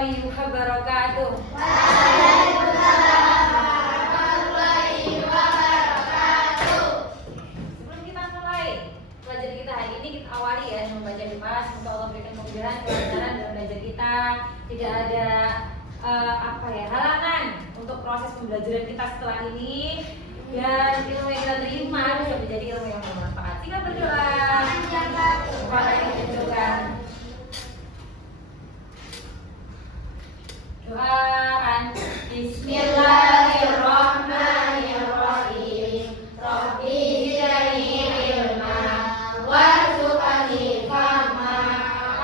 warahmatullahi wabarakatuh. Sebelum kita mulai pelajaran kita hari ini, kita awali ya dengan membaca doa. Semoga Allah berikan kemudahan, kelancaran dalam belajar kita. Tidak ada halangan untuk proses pembelajaran kita setelah ini, dan ilmu yang kita terima bisa menjadi ilmu yang bermanfaat. Kita berdoa. Mari kita berdoa. Doaan. Bismillahirrahmanirrahim. Rabbi zidni ilma warzuqni fahma.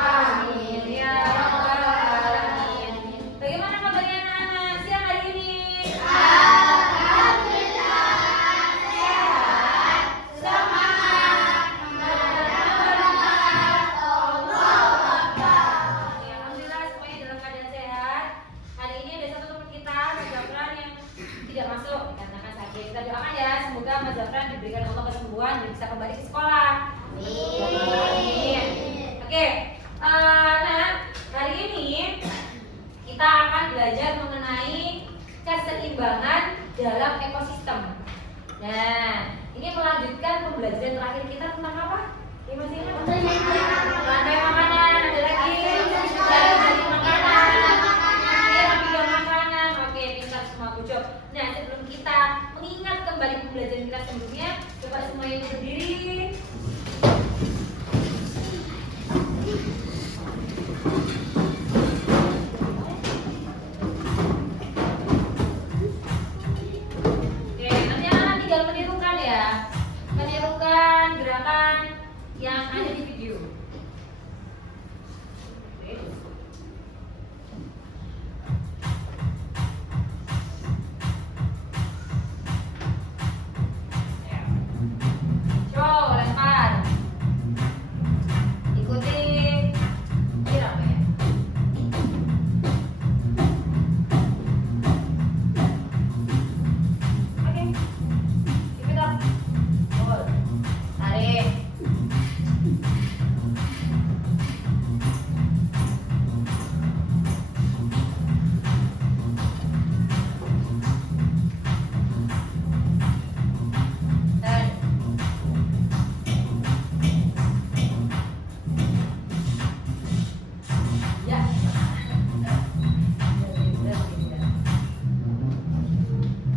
Amin ya rabbal alamin. Bagaimana kabarnya anak-anak siang hari ini? Alhamdulillah sehat, semangat, bermanfaat. Allahu Akbar. Alhamdulillah semuanya dalam keadaan sehat. Hari ini ada satu teman kita, Mas Zafran, yang tidak masuk dikarenakan sakit. Kita doakan ya, semoga Mas Zafran diberikan Allah kesembuhan dan bisa kembali ke sekolah. Amin. Oke, nah hari ini kita akan belajar mengenai keseimbangan dalam ekosistem. Nah, ini melanjutkan pembelajaran terakhir kita tentang apa? Ini masih ingat? Rantai makanan. Ada lagi dari makanan. Piramida makanan. Oke, pintar semua, good job. Nah, sebelum kita mengingat kembali pembelajaran kita sebelumnya, coba semuanya berdiri. Oke, nanti anak tinggal menirukan ya. Menirukan gerakan yang ada di video. Oke. Coba lempar. Ikuti. Ini apa ya? Oke. Keep it up. Hold. Tarik. Turn. Ya.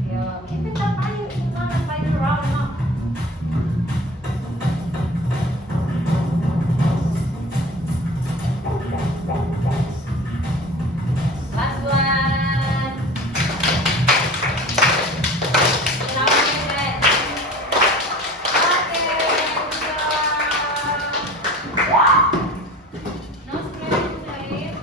Yo, keep it up. Ayo, semangat, fight around, no? Last one. Selamat menit. Oke, no screen.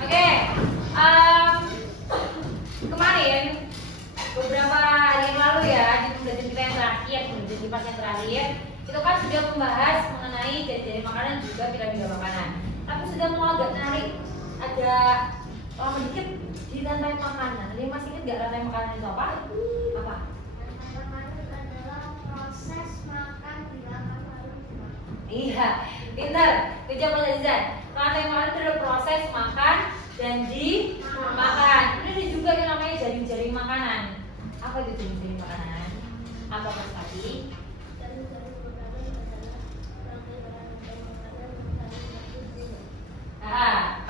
Oke, kemarin beberapa hari yang lalu ya di pembelajaran kita yang terakhir, pembelajaran kipas yang terakhir, itu kan sudah membahas mengenai jari-jari makanan dan juga piramida makanan. Tapi sudah mau agak narik, agak lama dikit di rantai makanan. Ada yang masih ingat gak rantai makanan itu apa? Apa? Makanan adalah proses makan dilakukan baru dimakan. Iya, pintar. Kejam Mas Azizan. Rantai makanan itu adalah proses makan dan dimakan. Ini ada juga yang namanya jaring-jaring makanan. Apa itu jaring-jaring makanan? Apa Mas tadi? Jari-jari makanan adalah rantai-rantai makanan saling berhubungan.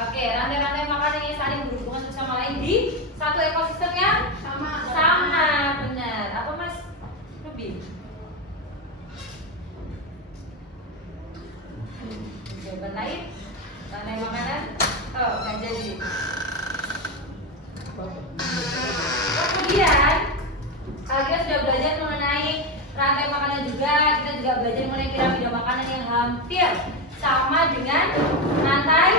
Oke, rantai-rantai makanan yang saling berhubungan satu sama lain di satu ekosistem yang sama, benar. Apa Mas Ruby? Jawaban lain? Rantai makanan? Oh, nggak jadi. Kemudian kita sudah belajar mengenai rantai makanan juga. Kita juga belajar mengenai piramida makanan yang hampir sama dengan rantai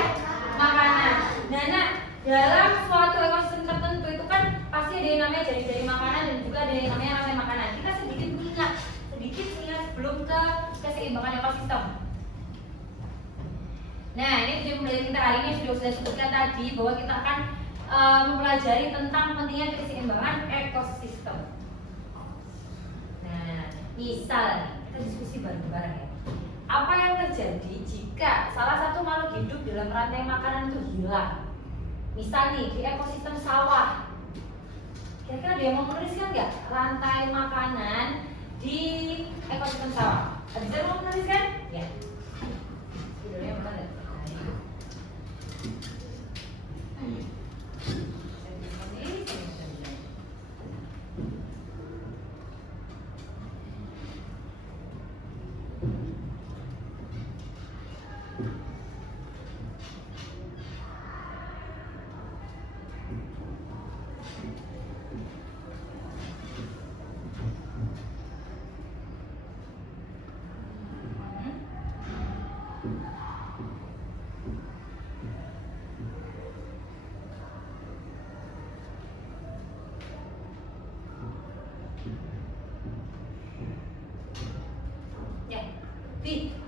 makanan. Nah, dalam suatu ekosistem tertentu itu kan pasti ada yang namanya jari-jari makanan dan juga ada yang namanya rantai makanan. Kita sedikit mengingat sebelum ke keseimbangan ekosistem. Nah, ini tujuan pembelajaran kita hari ini sudah sebutkan tadi bahwa kita akan mempelajari tentang pentingnya keseimbangan ekosistem. Nah, misal kita diskusi bareng-bareng ya. Apa yang terjadi jika salah satu makhluk hidup dalam rantai makanan itu hilang? Misal nih di ekosistem sawah. Kira-kira ada yang mau menuliskan nggak rantai makanan di ekosistem sawah? Bisa mau menuliskan? Ya. Videonya benar nggak?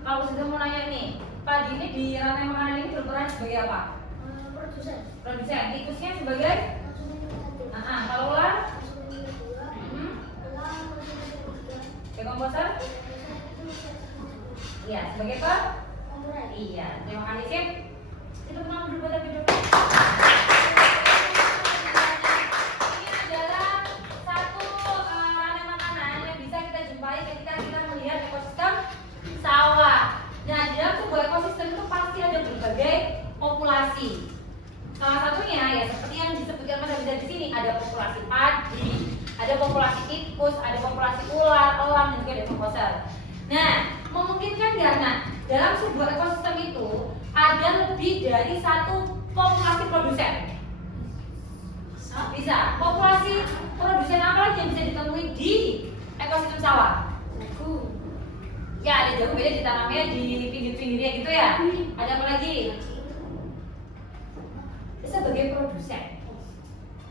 Kalau sudah mau nanya nih, padi ini di rantai makanan ini berperan sebagai apa? Produsen. Produsen. Tikusnya sebagai? Kalau ular? Dekomposer? Iya, sebagai apa? Iya, terima kasih Sip. Itu memang berbuat video. Ini adalah satu rantai makanan yang bisa kita jumpai ketika kita melihat ekosistem sawah. Nah, di dalam sebuah ekosistem itu pasti ada berbagai populasi. Salah satunya ya seperti yang disebutkan Mas Abida di sini, ada populasi padi, ada populasi tikus, ada populasi ular, elang, dan juga ada dekomposer. Nah, memungkinkan nggak dalam sebuah ekosistem itu ada lebih dari satu populasi produsen? Bisa. Populasi produsen apa lagi yang bisa ditemui di ekosistem sawah? Ya, ada jagung, beda ditanamnya di pinggir-pinggirnya gitu ya. Ada apa lagi? Sebagai produsen.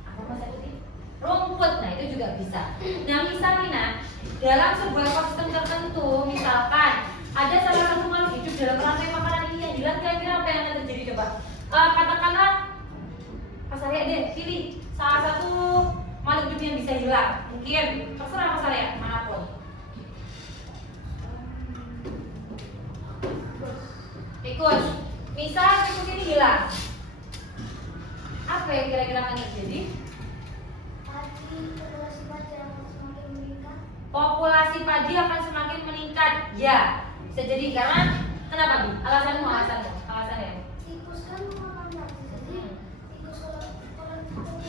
Apa Mas Adi? Rumput, nah itu juga bisa. Nah, misalnya dalam sebuah ekosistem tertentu, misalkan ada salah satu makhluk hidup dalam rantai makanan ini yang hilang, kira-kira apa yang akan terjadi coba? Katakanlah, Mas Arya deh, pilih salah satu makhluk hidup yang bisa hilang. Mungkin terserah Mas Arya, manapun. Tikus. Misal tikus ini hilang, apa yang kira-kira akan terjadi? Populasi padi akan semakin meningkat. Ya, bisa jadi karena kenapa Bi? Alasannya? Alasannya? Tikus kan makan padi, jadi tikus kalau tikus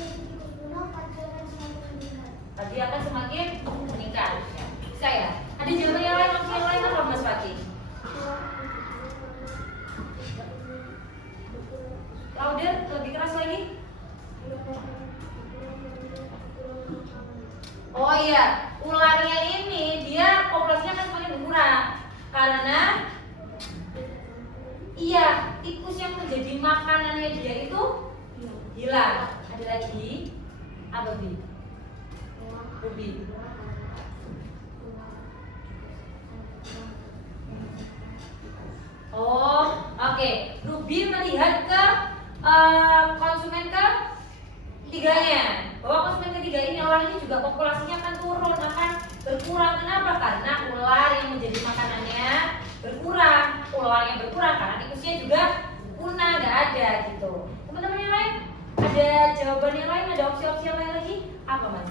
punah padi akan semakin meningkat. Padi akan semakin meningkat. Ya. Bisa ya? Ada jawaban yang lain, opsi yang lain apa Mas Fatih? Louder, lebih keras lagi. Oh iya, ularnya ini dia populasinya akan semakin berkurang karena iya, tikus yang menjadi makanannya dia itu hilang. Ada lagi apa Bi? Ruby. Oh, oke. Ruby melihat ke konsumen ketiganya, bahwa konsumen ketiga ini ular ini juga populasinya akan turun, akan berkurang. Kenapa? Karena ular yang menjadi makanannya berkurang, ularnya berkurang karena tikusnya juga punah, nggak ada gitu. Teman-teman yang lain ada jawaban yang lain, ada opsi-opsi yang lain lagi? Apa Mas?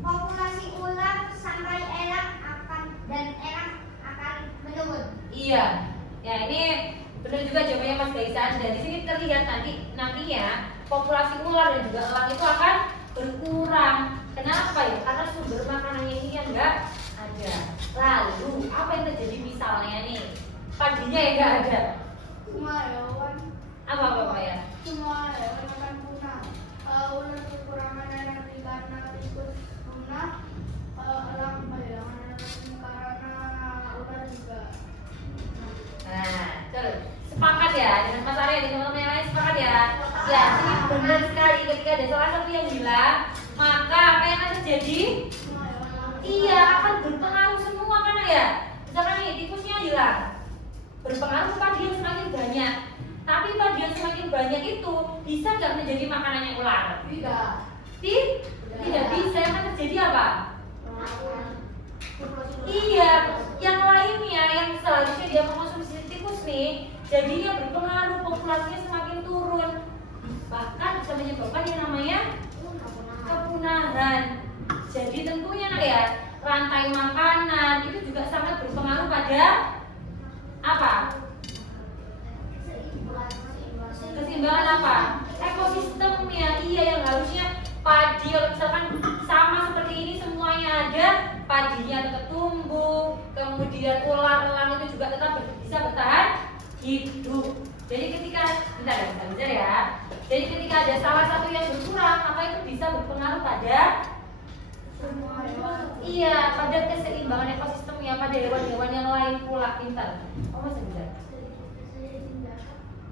Populasi ular sampai elang akan menurun. Iya. Ya ini benar juga jawabannya Mas Gaisan. Dan di sini terlihat nantinya populasi ular dan juga elang itu akan berkurang. Kenapa ya? Karena sumber makanannya ini yang enggak ada. Lalu apa yang terjadi misalnya nih? Padinya yang enggak ada. Semua hewan. Apa ya? Semua hewan akan punah. Ular kekurangan energi karena tikus punah. Elang kehilangan energi karena ular juga. Nah, sepakat ya dengan Mas Arya, dengan teman-teman yang lain sepakat ya? Ya, ini benar sekali. Ketika ada salah satu yang hilang, maka apa yang akan terjadi? Iya, akan berpengaruh semua kan ya. Misalkan nih, tikusnya hilang, berpengaruh ke padi yang semakin banyak. Tapi padi yang semakin banyak itu bisa nggak menjadi makanannya ular? Tidak. Tidak bisa. Yang akan terjadi apa? Iya, yang lainnya yang seharusnya dia mengkonsumsi tikus nih, jadinya berpengaruh, populasinya semakin turun, bahkan bisa menyebabkan yang namanya kepunahan. Jadi tentunya ya rantai makanan itu juga sangat berpengaruh pada apa? Keseimbangan apa? Ekosistemnya. Iya, yang harusnya padi kalau misalkan sama seperti ini semuanya ada, padinya tetap tumbuh, kemudian ular-ular itu juga tetap bisa bertahan hidup. Jadi ketika bentar ya. Jadi ketika ada salah satu yang berkurang, maka itu bisa berpengaruh pada iya, pada keseimbangan ekosistemnya, pada hewan-hewan yang lain pula. Pintar. Oh, masih bisa.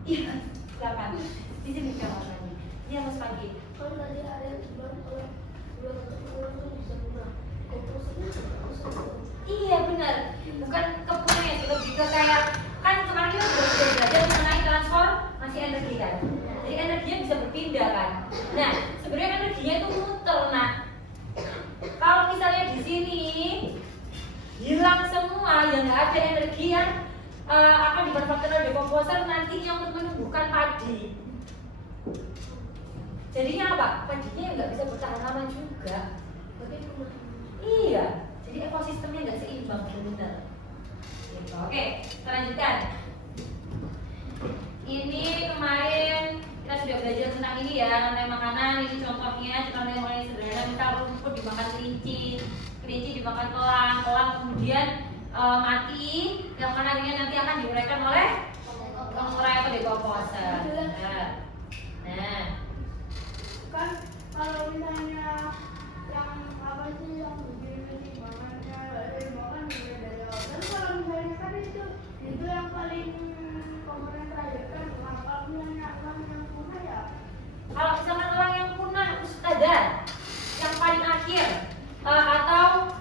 Iya, silakan. Di sini kamar lagi. Iya, Mas Pagi. Kalau tadi ada yang bilang kalau ular itu bisa punah, komposisinya Iya benar, bukan kepunnya sih, lebih ke kayak kan kemarin kita sudah belajar mengenai transformasi energi kan. Jadi energinya bisa berpindah kan. Nah, sebenarnya energinya itu muter. Nah, kalau misalnya di sini hilang semua, yang nggak ada energi yang akan dimanfaatkan oleh dekomposer nantinya untuk menumbuhkan padi. Jadinya apa? Padinya nggak bisa bertahan lama juga. Iya, jadi ekosistemnya nggak seimbang benar. Gitu. Oke, kita lanjutkan. Ini kemarin kita sudah belajar tentang ini ya, rantai makanan. Ini contohnya, contoh yang paling sederhana. Misal rumput dimakan kelinci dimakan elang kemudian mati, yang mana akhirnya nanti akan diuraikan oleh pengurai atau dekomposer. Nah, kan kalau misalnya yang apa sih yang begini makannya makan juga dari awal. Tapi kalau misalnya kan itu yang paling komponen terakhir kan. Nah, kalau misalnya yang punah ya. kalau misalkan elang yang punah, ustadzah, yang paling akhir atau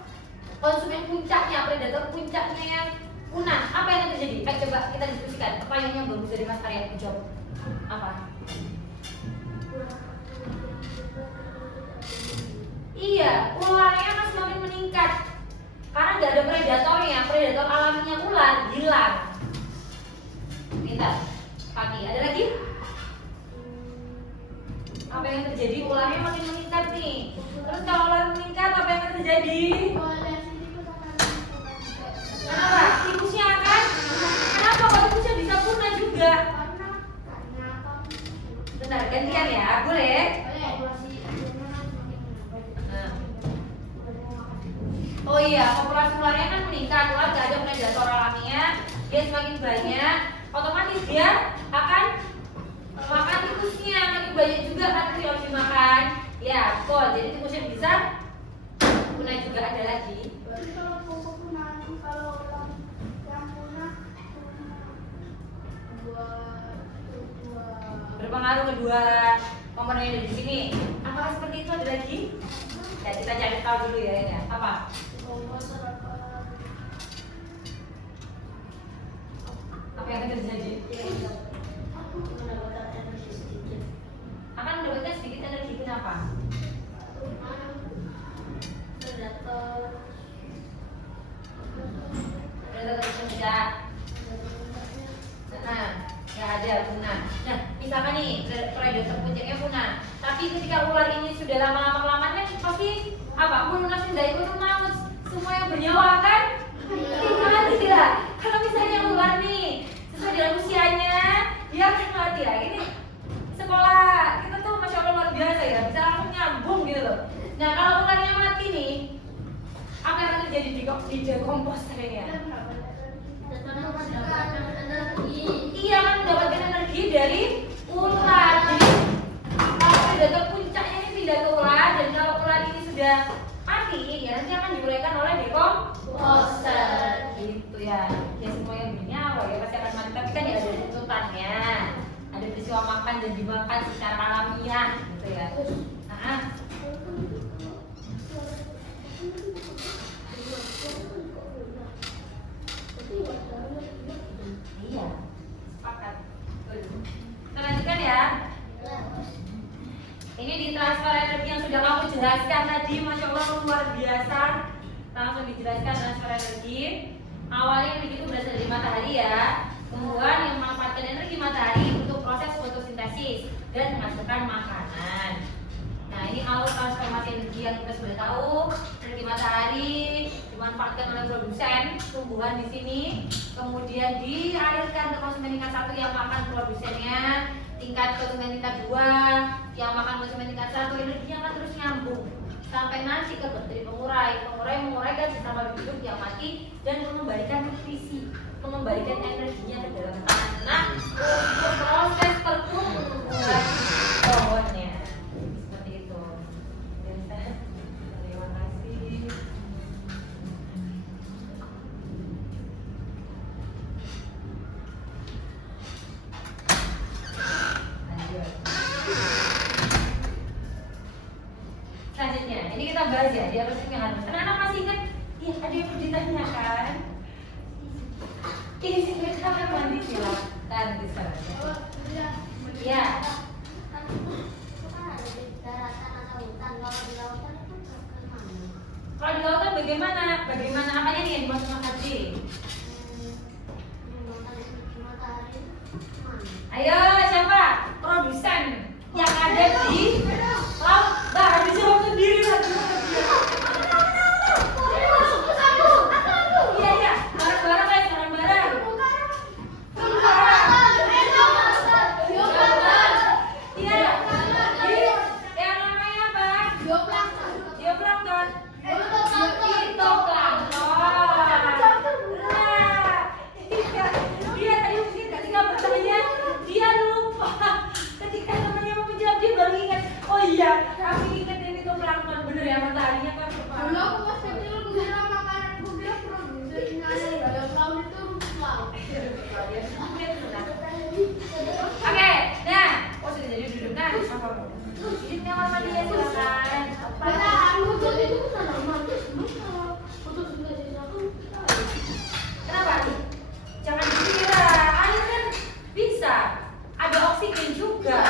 konsumen puncaknya, predator puncaknya yang punah, apa yang akan terjadi? Coba kita diskusikan. Pertanyaan yang bagus dari Mas Arya, jawab. Apa? Iya, ularnya akan semakin meningkat karena nggak ada predatornya. Predator alaminya ular hilang. Pintar. Pagi. Ada lagi? Apa yang terjadi? Ularnya makin meningkat nih. Terus kalau ular meningkat, apa yang akan terjadi? Kenapa? Tikusnya akan? Kenapa kok tikusnya bisa punah juga? Bentar, gantian ya, boleh? Oh iya, populasi ularnya kan meningkat, ular gak ada predator alaminya, dia semakin banyak, otomatis dia akan makan tikusnya, makin banyak juga kan itu yang dimakan. Ya, betul. Jadi tikusnya bisa punah juga. Ada lagi. Berarti kalau punah, kalau yang punah dua berpengaruh kedua komponen yang ada di sini. Apakah seperti itu? Ada lagi? Ya, kita cari tahu dulu ya ini. Apa? Apa yang akan terjadi? Akan mendapatkan sedikit energi. Kenapa? Predator puncak. Nah, nggak ada punah. Nah, misalkan nih predator puncaknya punah, tapi ketika ular ini sudah lama-lama kelamaan kan pasti apa? Lunas dari gunung maut, semua yang bernyawa kan mati lah. Kalau misalnya ular nih sesuai dengan usianya, dia akan mati lah. Ini sekolah kita tuh masya Allah luar biasa ya, bisa langsung nyambung gitu loh. Nah, kalau ularnya mati nih, apa yang akan terjadi di dekomposernya? Iya, kan mendapatkan energi dari ular. Jadi kalau predator puncaknya ini pindah ke ular, dan kalau ular ini sudah mati, ya nanti akan diuraikan oleh dekomposer. Gitu ya. Ya semua yang bernyawa ya pasti akan mati. Tapi kan ya ada tuntutannya, ada peristiwa makan dan dimakan secara alamiah, gitu ya. Nah, iya, sepakat. Kita lanjutkan ya. Ini di transfer energi yang sudah kamu jelaskan tadi, masya Allah luar biasa. langsung dijelaskan transfer energi. Awalnya energi itu berasal dari matahari ya. Tumbuhan yang memanfaatkan energi matahari untuk proses fotosintesis dan menghasilkan makanan. Nah, ini alur transformasi energi yang kita sudah tahu. Energi matahari dimanfaatkan oleh produsen tumbuhan di sini, kemudian dialirkan ke konsumen tingkat 1 yang makan produsennya, tingkat konsumen tingkat 2 yang makan konsumen tingkat 1, energinya akan terus nyambung sampai nanti ke bakteri pengurai. Pengurai menguraikan sisa makhluk hidup yang mati dan mengembalikan nutrisi, mengembalikan energinya ke dalam tanah untuk proses pertumbuhan pohonnya. Seperti itu. Terima kasih. Selanjutnya, ini kita bahas ya, dia harus yang harus. Anak-anak masih ingat? Iya, ada yang perlu ditanyakan. Ini sih mereka akan mandi silakan di sana. Ya. Kalau di lautan bagaimana? Bagaimana apanya nih yang dimaksud Mas Haji? Ayo siapa? Produsen yang ada di laut. Bah, harus jawab sendiri lagi. Iya iya, bareng-bareng guys, bareng-bareng. Iya. Yang namanya apa? Bioplankton. Fitoplankton. Dia tadi mungkin ketika bertanya dia lupa. Ketika temannya mau menjawab dia baru ingat. Oh iya, kami ingat ini fitoplankton bener ya, mataharinya kan. Dulu aku pas kecil kira makanan aku bilang produsennya yang dalam laut itu rumput laut. Oke, nah, oh sudah jadi duduk nah. Ini kamar mandi ya silakan. Karena aku tuh itu sana mandi semua untuk sintesis aku. Kenapa? Jangan dikira, air kan bisa. Ada oksigen juga.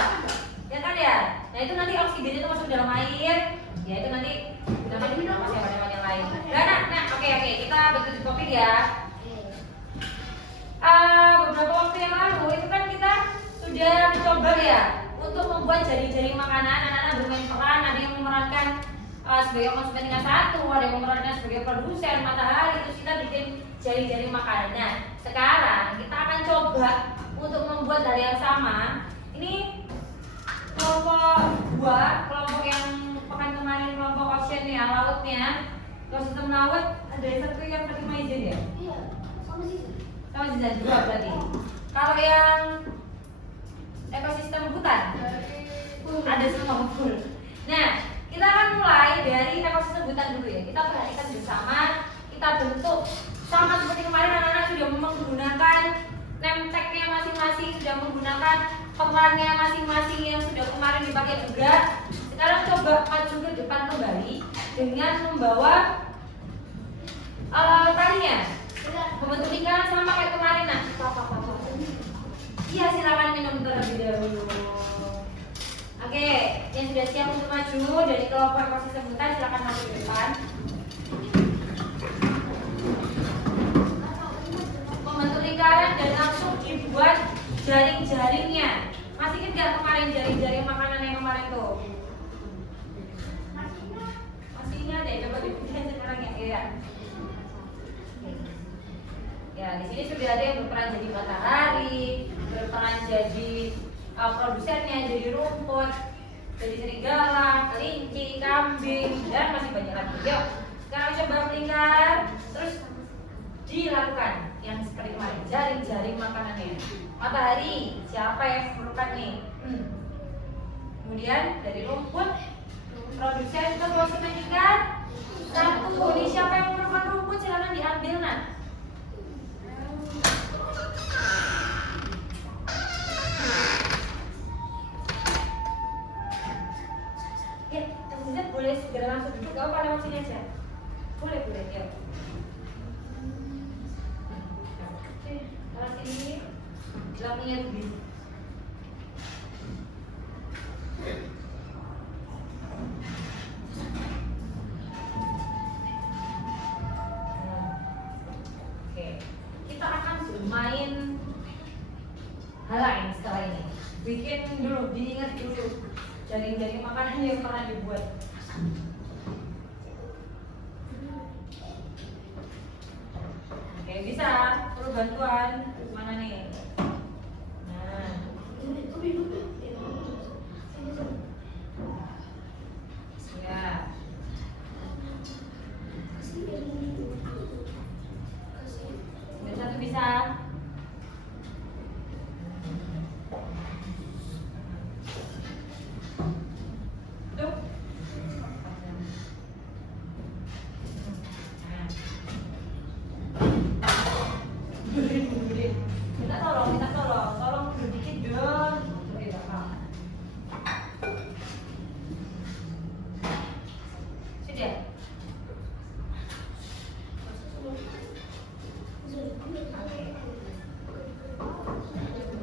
Ya kan ya? Nah itu nanti oksigennya itu masuk dalam air. Ya itu nanti gunakan di informasi yang lain. Nah, oke, kita betul topik ya. Beberapa waktu yang lalu itu kan kita sudah mencoba ya untuk membuat jaring-jaring makanan. Anak-anak bermain peran, ada yang memerankan sebagai konsumen tingkat 1, ada yang memerankan sebagai produsen matahari, terus kita bikin jaring-jaring makanan. Nah, sekarang kita akan coba untuk membuat hal yang sama. Ini kelompok 2, kelompok yang pekan kemarin, kelompok ocean ya, lautnya, ekosistem laut. Ada satu yang terima izin ya? Iya, sama sih. Sama izin 2 berarti. Kalau yang ekosistem hutan ada semua full. Nah, kita akan mulai dari ekosistem hutan dulu ya. Kita perhatikan bersama, kita bentuk sama seperti kemarin anak-anak sudah menggunakan name tag-nya masing-masing, sudah menggunakan perannya masing-masing yang sudah kemarin dipakai juga. Sekarang coba maju ke depan kembali dengan membawa talinya, membentuk lingkaran sama kayak kemarin. Nah, iya silakan minum terlebih dahulu. Oke, yang sudah siap untuk maju dari kelompok ekosistem hutan silakan maju ke depan. Membentuk lingkaran dan langsung dibuat jaring-jaringnya. Masih ingat nggak kemarin jaring-jaring makanan yang kemarin tuh? Masih ingat deh, coba dibuat sekarang ya. Iya. Ya, di sini sudah ada yang berperan jadi matahari, berperan jadi produsennya, jadi rumput, jadi serigala, kelinci, kambing, dan masih banyak lagi. Yuk, sekarang coba melingkar, terus dilakukan yang seperti kemarin, jaring-jaring makanannya. Matahari, siapa yang memerlukan nih? Kemudian dari rumput, produsen ke konsumen ikan. 1, ini siapa yang memerlukan rumput? Silakan diambil nah. Ya, teman-teman boleh segera langsung duduk, gak apa-apa lewat sini aja. Boleh, ya. Oke, lewat sini. Belakangnya lebih. bikin dulu, diingat dulu jaring-jaring makanan yang pernah dibuat. Oke, bisa. Perlu bantuan mana nih? Nah, ya. Yang satu bisa. Tuh. Minta tolong dulu dikit dong. Oke, Bapak. Sudah.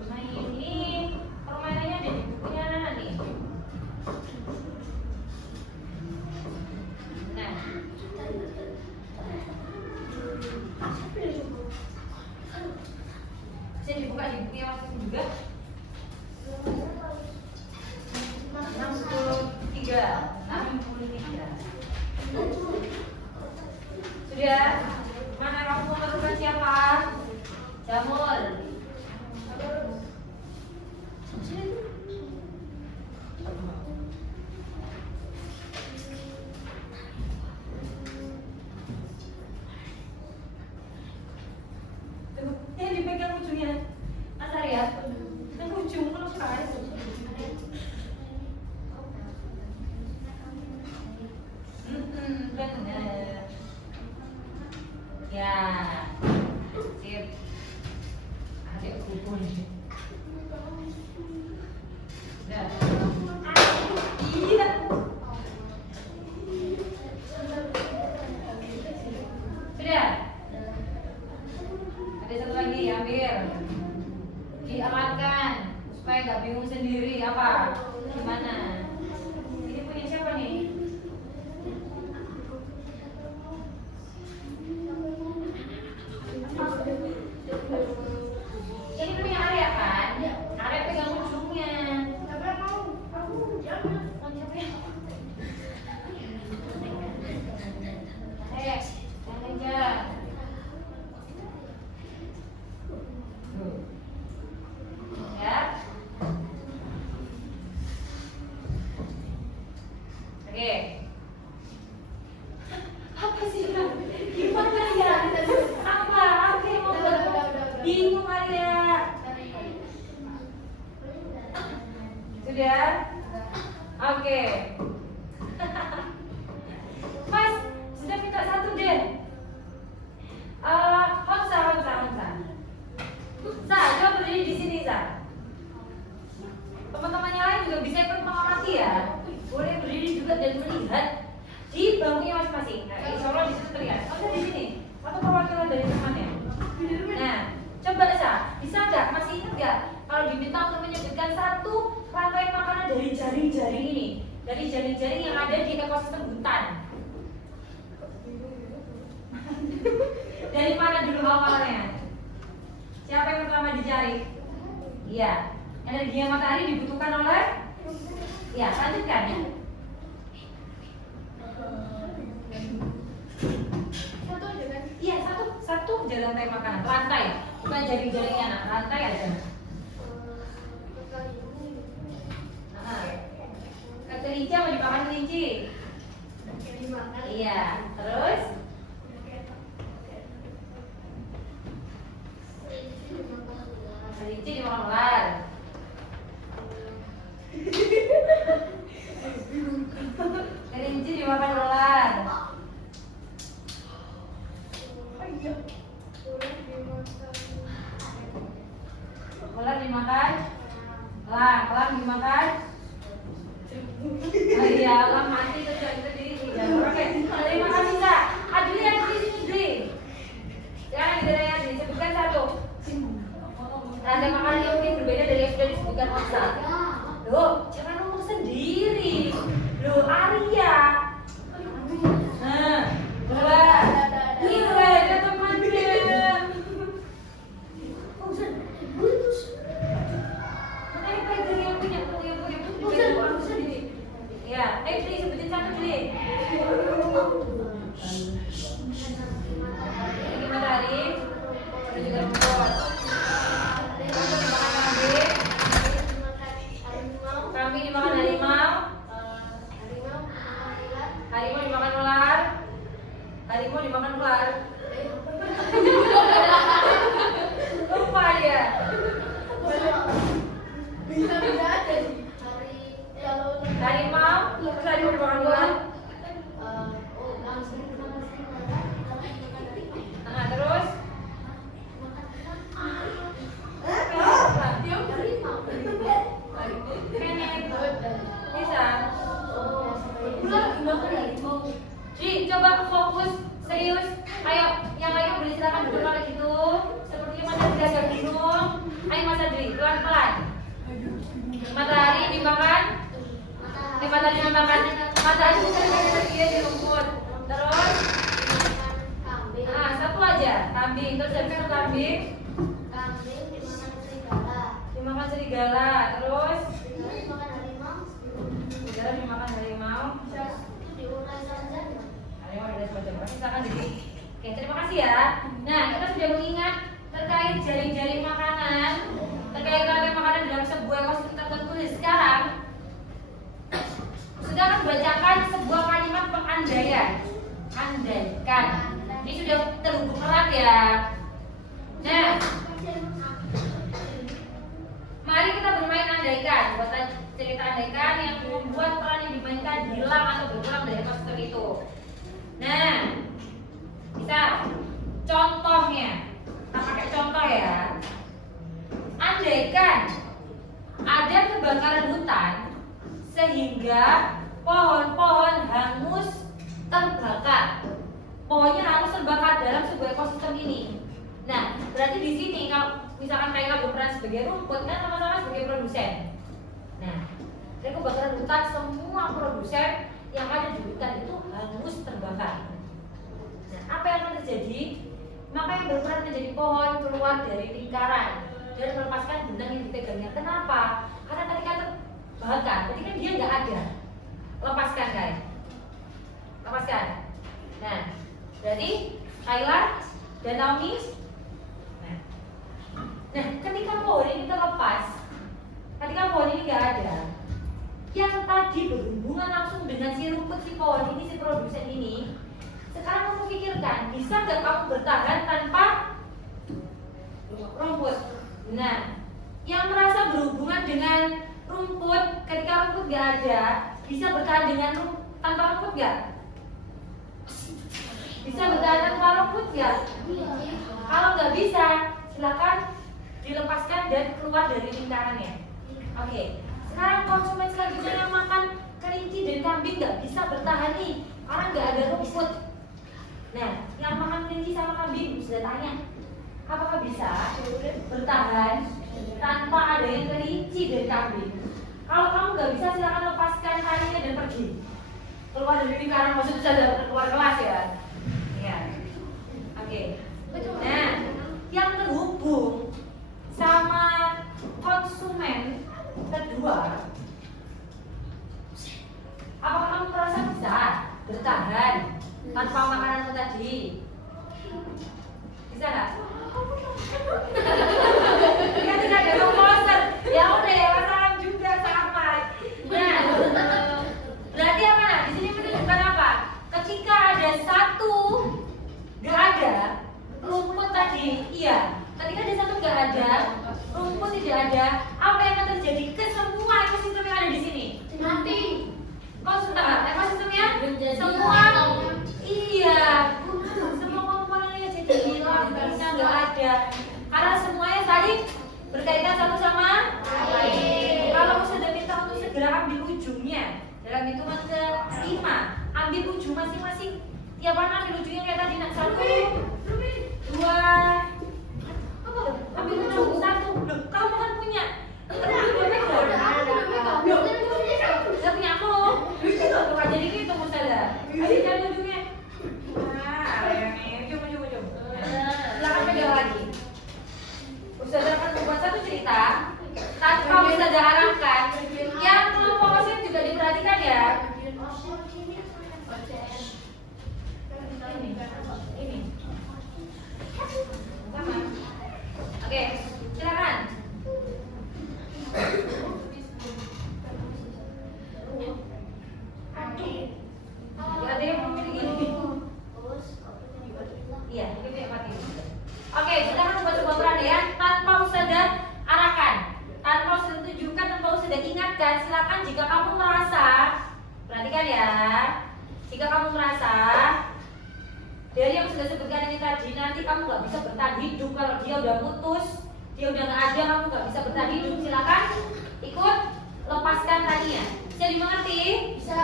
Nah, ini permainannya ada di bukunya Nana nih. Nah, bisa dibuka di bukunya Mas juga. 63. Sudah? Mana kamu memerlukan siapa? Jamur. Tuh, yang dipegang ujungnya. Antar ya. Yang ujung langsung aja. Benar. Ya. Sip. Adik kumpul. Sudah. Iya. Sudah. Ada satu lagi, ambil. Diamankan supaya nggak bingung sendiri apa gimana. Ini punya siapa nih? Ini punya Arya kan? Arya pegang ujungnya. Siapa mau? Aku jangan. Yang kejar. Ya. Oke. Apa sih Kak? Gimana ya? Apa? Apa yang mau buat bingung Arya? Sudah? Oke. Mas, sudah minta satu deh. Honsa. Sa, coba berdiri di sini, Sa. Teman-temannya lain juga bisa ikut mengamati ya. Boleh berdiri juga dan melihat di bangkunya masing-masing. Nah, insya Allah di situ terlihat. Oh, di sini. Atau perwakilan dari temannya. Nah, coba Sa, bisa nggak? Masih ingat nggak? Kalau diminta untuk menyebutkan satu rantai makanan dari jaring-jaring ini, dari jaring-jaring yang ada di ekosistem hutan. Dari mana dulu awalnya? Siapa yang pertama dicari? Iya. Energi matahari dibutuhkan oleh? Iya, lanjutkan ya. Satu aja kan? Iya, satu rantai makanan, rantai, bukan jaring-jaringnya, nah, rantai aja. Kelinci apa dimakan kelinci? Dimakan. Iya, terus? Kelinci dimakan ular. Kelinci dimakan ular. Ular dimakan. Elang dimakan. Oh iya, elang mati terus itu di. Oke, terima kasih Kak. Adli yang di sini. Jangan dirayakan, disebutkan satu. Rantai makanan yang mungkin berbeda dari yang sudah disebutkan Onsa. Loh, jangan ngomong sendiri. Loh, Arya. Nah, bola. Iya, kata teman-teman. Makanya pegang Ya, Dri sebutin satu Dri. Lagi matahari, ada juga rumput. Rumput dimakan kambing. Kambing dimakan harimau. Harimau dimakan ular. Harimau dimakan ular. Lupa dia. Bisa aja sih. Harimau, terus harimau dimakan ular. Nah, terus bisa. Ji, coba fokus, serius. Ayo, yang lain boleh silakan duduk kayak gitu. Seperti Mas Adri agak bingung. Ayo Mas Adri, pelan-pelan. Matahari dimakan. Matahari dimakan. Matahari dia di rumput. Terus, satu aja, kambing. Terus habis itu kambing dimakan serigala. Terus, serigala dimakan harimau. Harimau ada semacam apa? Silakan Didi. Oke, terima kasih ya. Nah, kita sudah mengingat terkait jaring-jaring makanan, terkait rantai makanan dalam sebuah ekosistem tertentu. Sekarang sudah akan bacakan sebuah kalimat pengandaian. Andaikan. Ini sudah terhubung erat ya. Nah, mari kita bermain andaikan. Buat cerita andaikan yang membuat peran yang dimainkan hilang atau berkurang dari ekosistem itu. Nah, bisa contohnya. Kita pakai contoh ya. Andaikan ada kebakaran hutan sehingga pohon-pohon hangus terbakar. Pohonnya hangus terbakar dalam sebuah ekosistem ini. Nah, berarti di sini kalau misalkan kayak berperan sebagai rumput kan sama-sama sebagai produsen. Nah, dari kebakaran hutan semua produsen yang ada di hutan itu hangus terbakar. Nah, apa yang akan terjadi? Maka yang berperan menjadi pohon keluar dari lingkaran dan melepaskan benang yang dipegangnya. Kenapa? Karena ketika terbakar, berarti kan dia nggak ada. Lepaskan guys. Lepaskan. Nah, berarti Kayla dan Naomi. Nah, ketika pohon ini terlepas, ketika pohon ini nggak ada, yang tadi berhubungan langsung dengan si rumput, si pohon ini, si produsen ini, sekarang kamu pikirkan, bisa nggak kamu bertahan tanpa rumput? Nah, yang merasa berhubungan dengan rumput, ketika rumput nggak ada, bisa bertahan dengan tanpa rumput nggak? Bisa bertahan tanpa rumput nggak? Kalau nggak bisa, silakan dilepaskan dan keluar dari lingkarannya. Oke. Sekarang konsumen selanjutnya yang makan kelinci dan kambing nggak bisa bertahan nih, karena nggak ada rumput. Nah, yang makan kelinci sama kambing sudah tanya, apakah bisa bertahan tanpa adanya kelinci dan kambing? Kalau kamu nggak bisa, silakan lepaskan talinya dan pergi. Keluar dari lingkaran, maksudnya sudah keluar kelas ya. Ya. Oke. Nah, yang terhubung sama konsumen kedua, apakah kamu merasa bisa bertahan tanpa makananmu tadi? Bisa nggak? Ya tidak ada komposer. Ya udah ya, masalah juga sama. Nah, berarti apa? Nah, di sini menunjukkan apa? Ketika ada satu nggak ada rumput tadi, iya. Ketika ada satu nggak ada rumput, tidak ada, apa yang akan terjadi ke semua ekosistem yang ada di sini? Mati. Ekosistemnya semua, iya, semua komponennya jadi hilang, bisa nggak ada, karena semuanya saling berkaitan satu sama lain. Kalau sudah minta untuk segera ambil ujungnya, dalam hitungan ke-5, ambil ujung masing-masing. Tiap orang ambil ujungnya kayak tadi, nak 1, 2, ambil ujung 1. Loh, kamu kan punya. Gak punya aku. Bukan jadi gitu Musada. Adik kan ujungnya. Ujung. Silakan pegang lagi. Ustazah akan membuat satu cerita tanpa Ustazah arahkan. Yang kelompok juga diperhatikan ya. silakan jika kamu merasa, perhatikan ya, jika kamu merasa dari yang sudah sebutkan ini tadi, nanti kamu nggak bisa bertahan hidup kalau dia udah putus, dia udah nggak ada, kamu nggak bisa bertahan hidup. Silakan ikut lepaskan talinya. Bisa dimengerti? Bisa.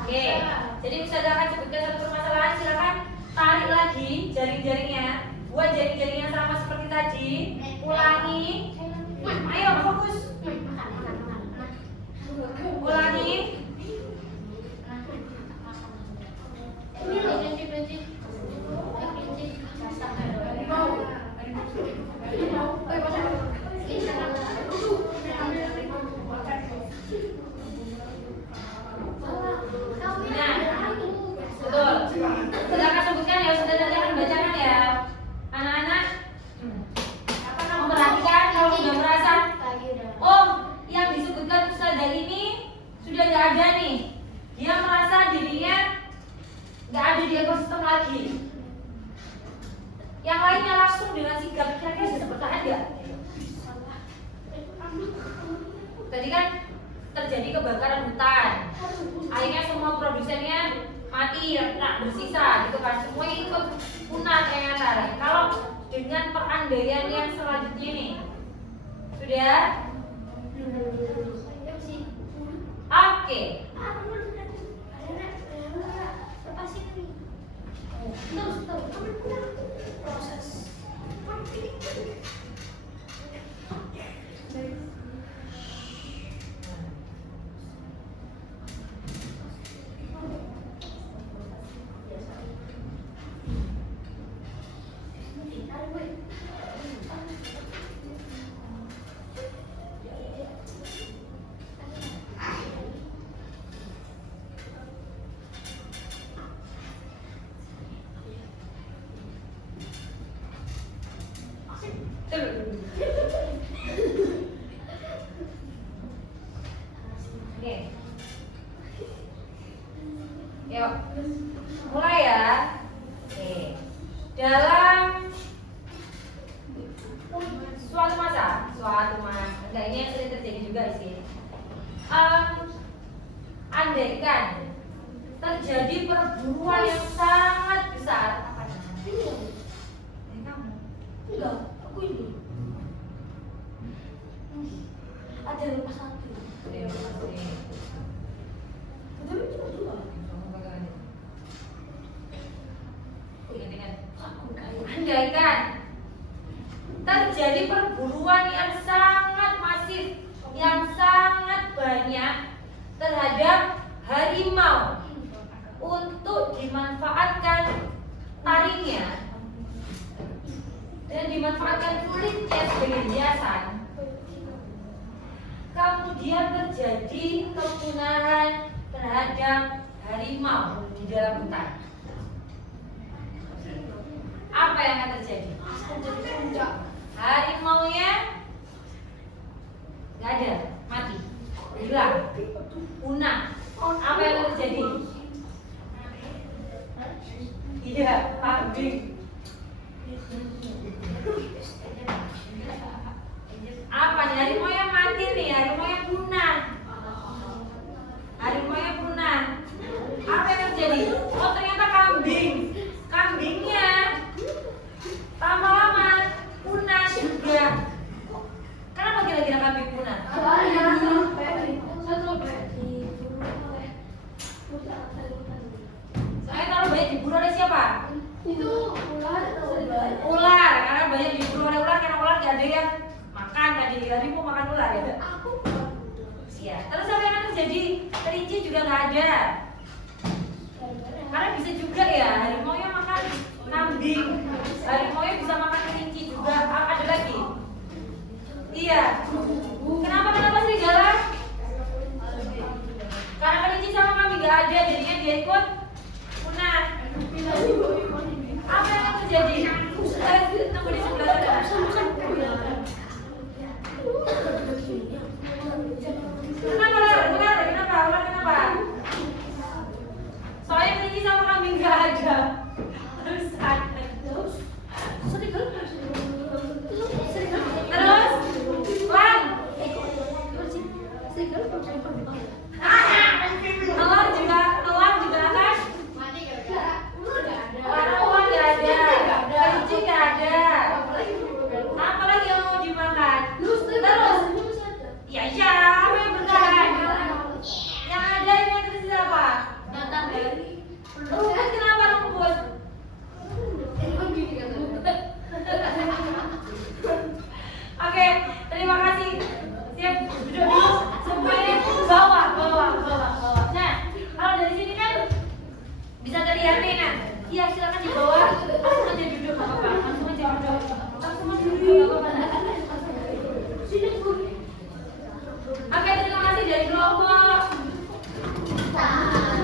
Oke. Jadi Ustazah akan sebutkan satu permasalahan. Silakan tarik lagi jaring-jaringnya, buat jaring-jaringnya sama seperti tadi. Ulangi. Ayo fokus. Ulangi. Ini loh kunci-kunci. Betul. Silakan sebutkan ya, Ustazah akan bacakan ya. Anak-anak, memperhatikan kalau sudah merasa, oh, yang disebutkan Ustazah ini sudah nggak ada nih. Dia merasa dirinya nggak ada di ekosistem lagi. Yang lainnya langsung dengan sigap, kira-kira bisa bertahan nggak? Tadi kan terjadi kebakaran hutan, akhirnya semua produsennya mati, tak bersisa gitu kan, semuanya ikut punah ternyata. Kalau dengan perandaian yang selanjutnya nih, sudah? Oke. Oke. Yuk. Mulai ya. Oke. Dalam suatu masa, enggak, ini yang sering terjadi juga sih. Andaikan terjadi perburuan yang sangat besar, Enggak, aku ini. Ada lepas satu. Tapi cuma dua. Andaikan terjadi perburuan yang sangat masif, yang sangat banyak terhadap harimau untuk dimanfaatkan taringnya dan dimanfaatkan kulitnya sebagai hiasan. Kemudian terjadi kepunahan terhadap harimau di dalam hutan. Apa yang akan terjadi? Harimaunya nggak ada, mati, hilang, punah. Apa yang akan terjadi? Iya, kambing. Apa nih? Harimau yang mati nih, harimau yang punah. Harimau yang punah. Apa yang terjadi? Oh, ternyata kambing. Kambingnya lama-lama punah juga. Kenapa kira-kira kambing punah? Saya taruh banyak diburu oleh siapa? Itu Ular. Karena banyak diburu oleh ular, karena ular gak ada yang makan tadi. Harimau makan ular ya. Ya. Terus apa yang akan terjadi? Kelinci juga nggak ada. Karena bisa juga ya, harimau yang makan kambing, harimau yang bisa makan kelinci juga. Ada lagi? Iya. Kenapa serigala? Karena kelinci sama kambing nggak ada, jadinya dia ikut punah. Apa yang akan terjadi? Tunggu di sebelah sana. Kenapa ular? Kenapa? Soalnya kelinci sama kambing nggak ada. Terus ada. Terus, Lang. Telur juga kan? Mati gara-gara ular nggak ada. Parawan nggak ada, Kelinci nggak ada. kelinci nggak ada. Apalagi yang mau dimakan? Terus, ya iya, apa yang bertahan? Yang ada yang tersisa apa? Rumput, kenapa rumput? Oke, terima kasih. Siap, duduk dulu. Semuanya bawah. Nah, kalau dari sini kan bisa terlihat nih, nah. Iya, silakan di bawah. Langsung aja duduk, nggak apa-apa. Langsung aja duduk, nggak apa-apa. Oke, terima kasih dari kelompok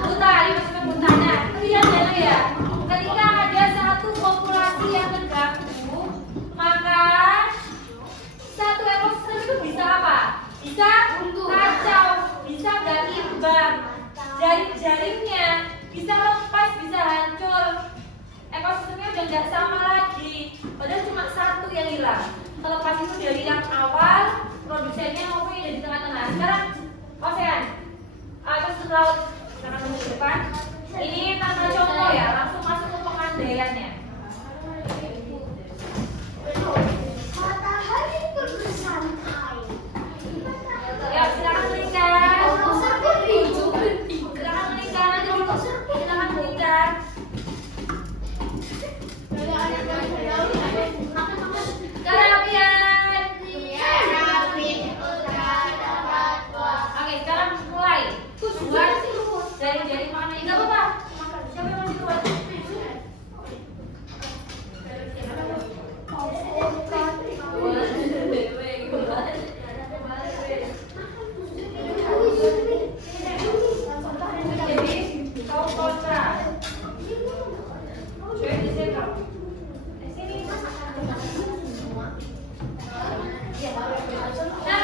Buta, dimaksudkan Butanya. Lihat ya, ketika ada satu populasi yang terganggu, maka satu ekosistem itu bisa apa? Bisa kacau, bisa gak imbang, jaring-jaringnya bisa lepas, bisa hancur, ekosistemnya udah gak sama lagi. Padahal cuma satu yang hilang. Terlepas itu dari yang awal, produsennya maupun yang di tengah-tengah. Sekarang ocean, terus laut, kita akan ke depan. Ini tanpa contoh ya, langsung masuk ke pengandaiannya. Matahari bersantai. Ya, silakan melingkar. Silakan melingkar, nanti dulu. Silakan melingkar. Karapian. Oke, sekarang mulai. Buat jari-jari makan ini, nggak apa-apa. Siapa yang masih kuat? Jadi, kau kontra. Coba di sini kau. Di sini. Nah,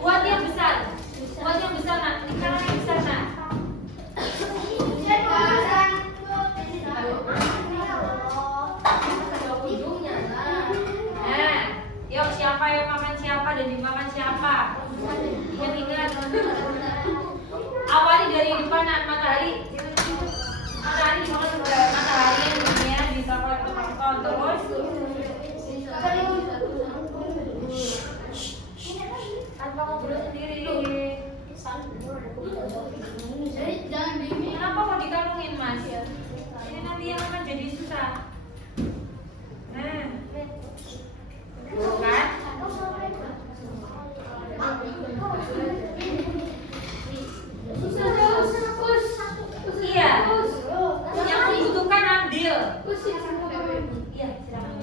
buat yang besar. Buat yang besar, nak. Sekarang yang besar, nak. Nah, yuk siapa yang makan siapa dan dimakan siapa? Yang ingat. Awali dari depan, nak. Matahari. Matahari dimakan matahari yang dunia bisa kon terus. Tanpa ngobrol sendiri. Kenapa mau dikalungin, Mas? Ini nanti yang akan jadi susah. Nah, kan? Iya. Yang membutuhkan ambil. Iya, silakan.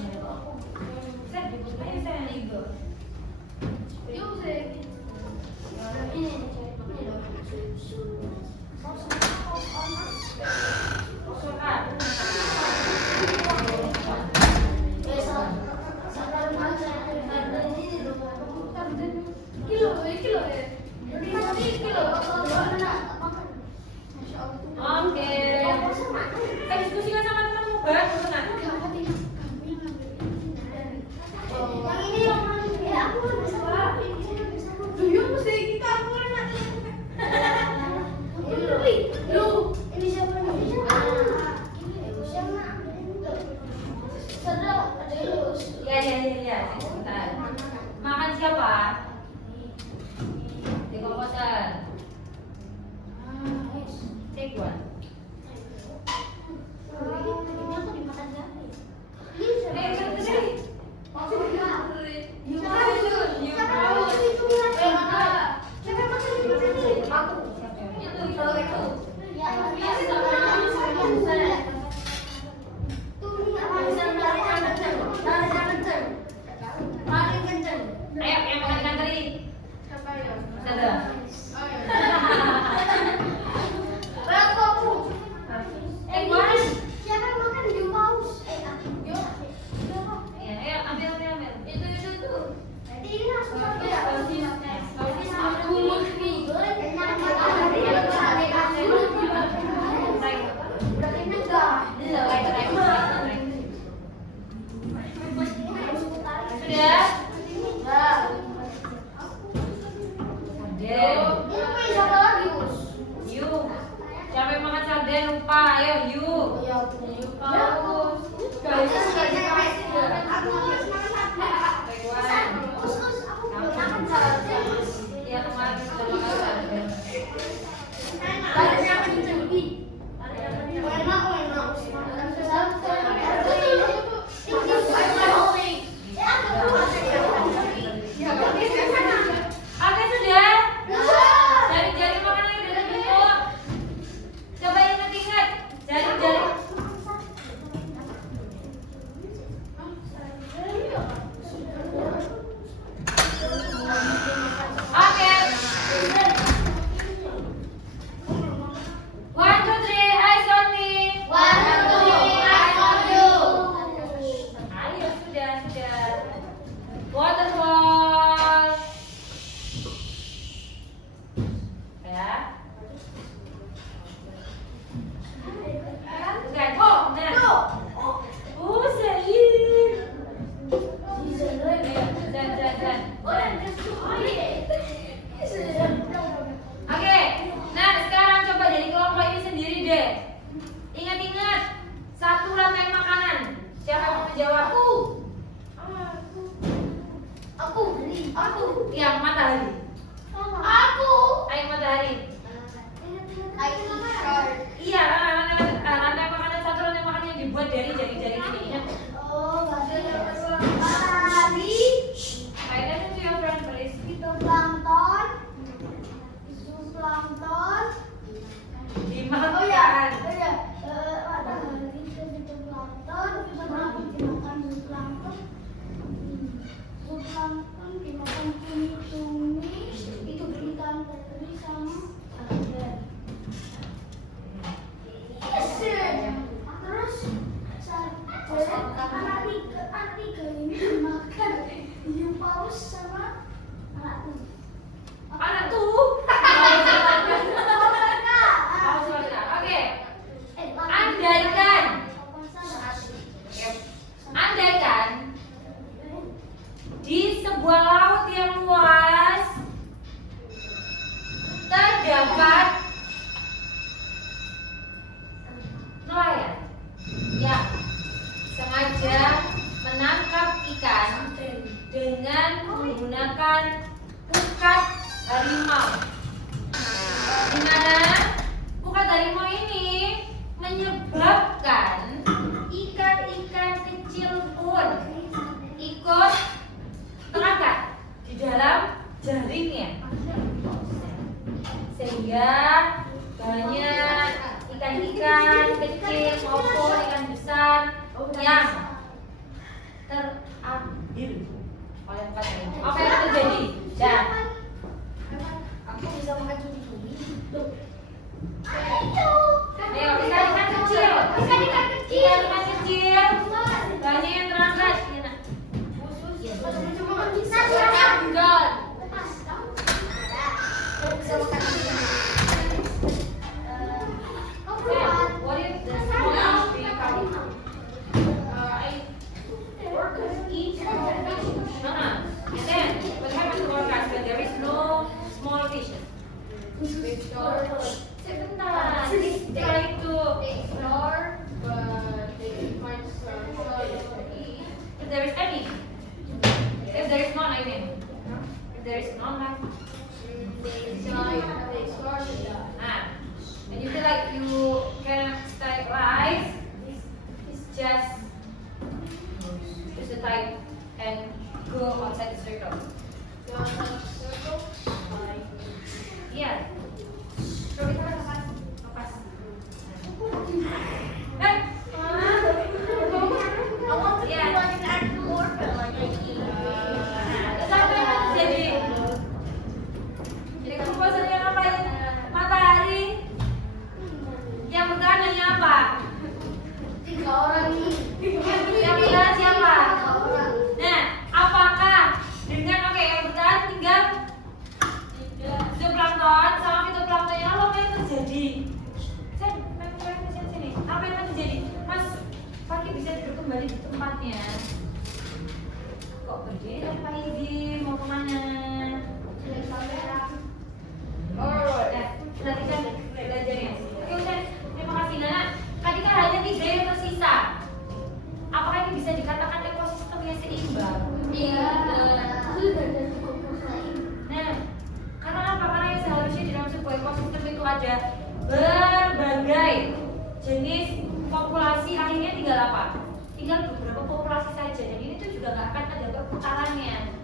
siapa lagi, Us? Yuk. Siapa yang makan sarden lupa? Ayo, yuk. Ya, Us. Guys, nggak dikasih ya. Aku harus makan sarden. Rewan. Us, aku belum makan sarden. Iya, kemarin sudah makan sarden. Sarden yang kenceng. Enak, Us. Makan sarden. Oke, sudah. Jari-jari makanan yang udah terbentuk. Coba ingat-ingat. Jari-jari. Oke. 1, 2, 3, eyes on me. Ayo, sudah. Waterfall. Ya. Bukan. Oh, benar. Said. Dan. Oke. Nah, sekarang coba dari kelompok ini sendiri deh. Ingat-ingat satu rantai makanan. Siapa yang mau menjawab? Yang matahari. Ayo matahari. Iya, rantai makanan satu rantai makanan yang dibuat dari jari-jari ini. Ingat? Pay attention to your friend, please. Dimakan. Dimakan cumi-cumi itu berikan teri sama terus anak tiga ini dimakan hiu paus sama Anak tuh. Oke. Andaikan di sebuah laut yang luas terdapat nelayan yang sengaja menangkap ikan dengan menggunakan pukat harimau. Di mana pukat harimau ini menyebabkan ikan-ikan kecil pun ikut terangkat di dalam jaringnya, sehingga banyak ikan-ikan kecil maupun ikan besar yang terambil oleh pukat harimau. Apa yang terjadi? Dan aku bisa makan cumi-cumi. ayo ikan-ikan kecil, banyak yang terangkat. What if the small fish become eat small fish? And then what happens to orcas when there is no small fishes? Sebentar, setelah itu if there is any, if there is none, I mean, if there is none left, and you feel like you cannot stay alive, it's just the type and go outside the circle. Iya. Coba kita lepas. Jadi kepuasan yang apa? Matahari. Yang bertahan hanya apa? 3 orang ini. Yang bertahan siapa? Nah, apakah dengan yang bertahan tinggal zooplankton sama fitoplankton yang lalu apa yang terjadi? Saya main sini. Apa yang terjadi? Mas Pagi bisa duduk kembali di tempatnya. Kok berdiri Pak Izzy mau kemana? Oh, itu ada berbagai jenis populasi, akhirnya tinggal apa? Tinggal beberapa populasi saja, dan ini tuh juga nggak akan ada perputarannya.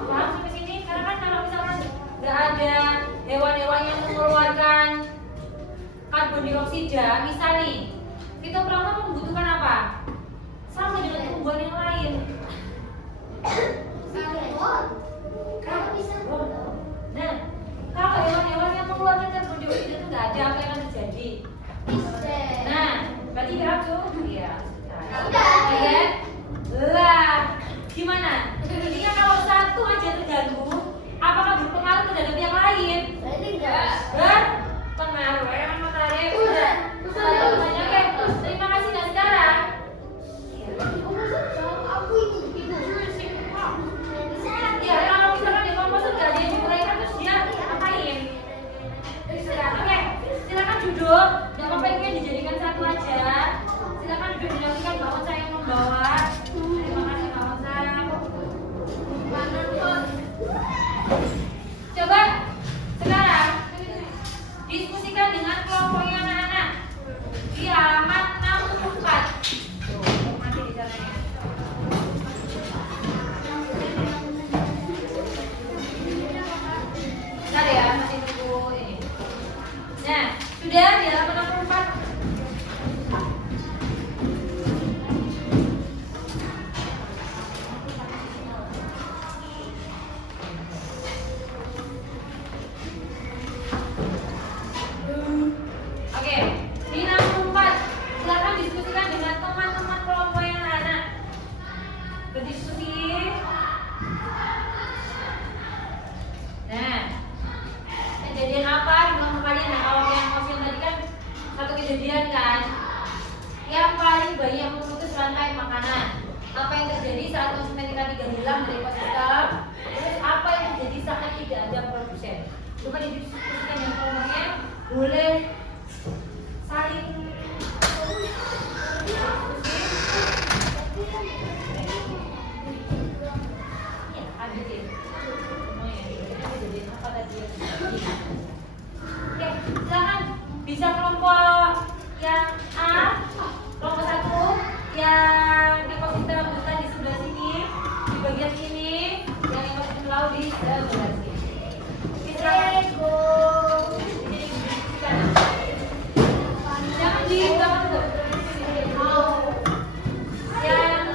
Paham sampai sini? Karena kan kalau misalkan nggak ada hewan-hewan yang mengeluarkan karbon dioksida, misal nih, fitoplankton membutuhkan apa? Sama dengan tumbuhan yang lain. Nah, kalau hewan-hewan yang mengeluarkan karbon dioksida itu nggak ada, apa yang akan terjadi? Nah, berarti berapa? Iya. Ya. Lah, gimana? Intinya kalau satu aja terganggu, apakah berpengaruh terhadap yang lain? Berpengaruh. Emang matahari. Udah. Terima kasih dan sekarang. Ya, kalau misalkan di kelompok nggak ada yang dimulaikan, terus dia ngapain? Oke, silakan duduk. Jangan apa ingin dijadikan satu aja. Silakan duduk dilakukan. Bangun saya yang membawa. Terima kasih bangun saya. Coba sekarang diskusikan dengan kelompoknya anak-anak di halaman 64. Tuh, masih di sana ya. Bentar ya, masih tunggu ini. Nah, sudah di halaman 64. Oke, di 64. Silakan diskusikan dengan teman-teman kelompok yang anak. Berdiskusi. Nah, kejadian apa di kelompok kalian? Nah, kalau yang fosil tadi kan satu kejadian kan, yang paling banyak memutus rantai makanan. Apa yang terjadi saat kosmetika tiga hilang dari ekosistem? Terus apa yang terjadi saat tidak ada produsen? Coba didiskusikan dengan kelompoknya. Boleh saling ya, habisin semuanya. Kejadian apa tadi yang terjadi? Oke, silakan bisa kelompok yang A, kelompok 1 yang ekosistem hutan di sebelah sini, di bagian sini, yang ekosistem laut di sebelah sini. Jangan di belakang dulu. Yang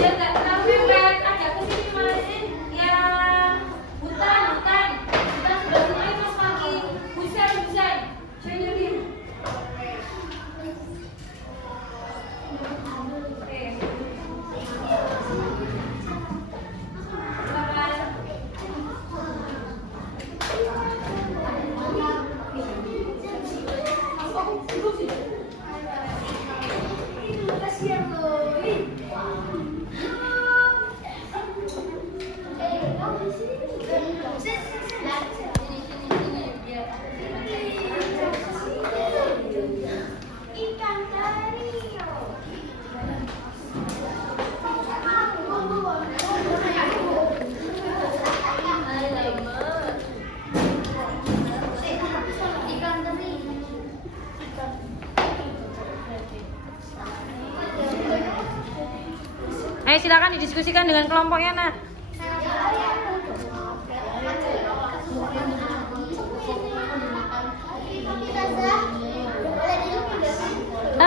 dia nggak terlalu mepet, agak ke sini mas. Yang hutan sebelah sini ayo mas Maki. Husen. Saya dia. Ikan teri. Ayo silakan didiskusikan dengan kelompoknya nak.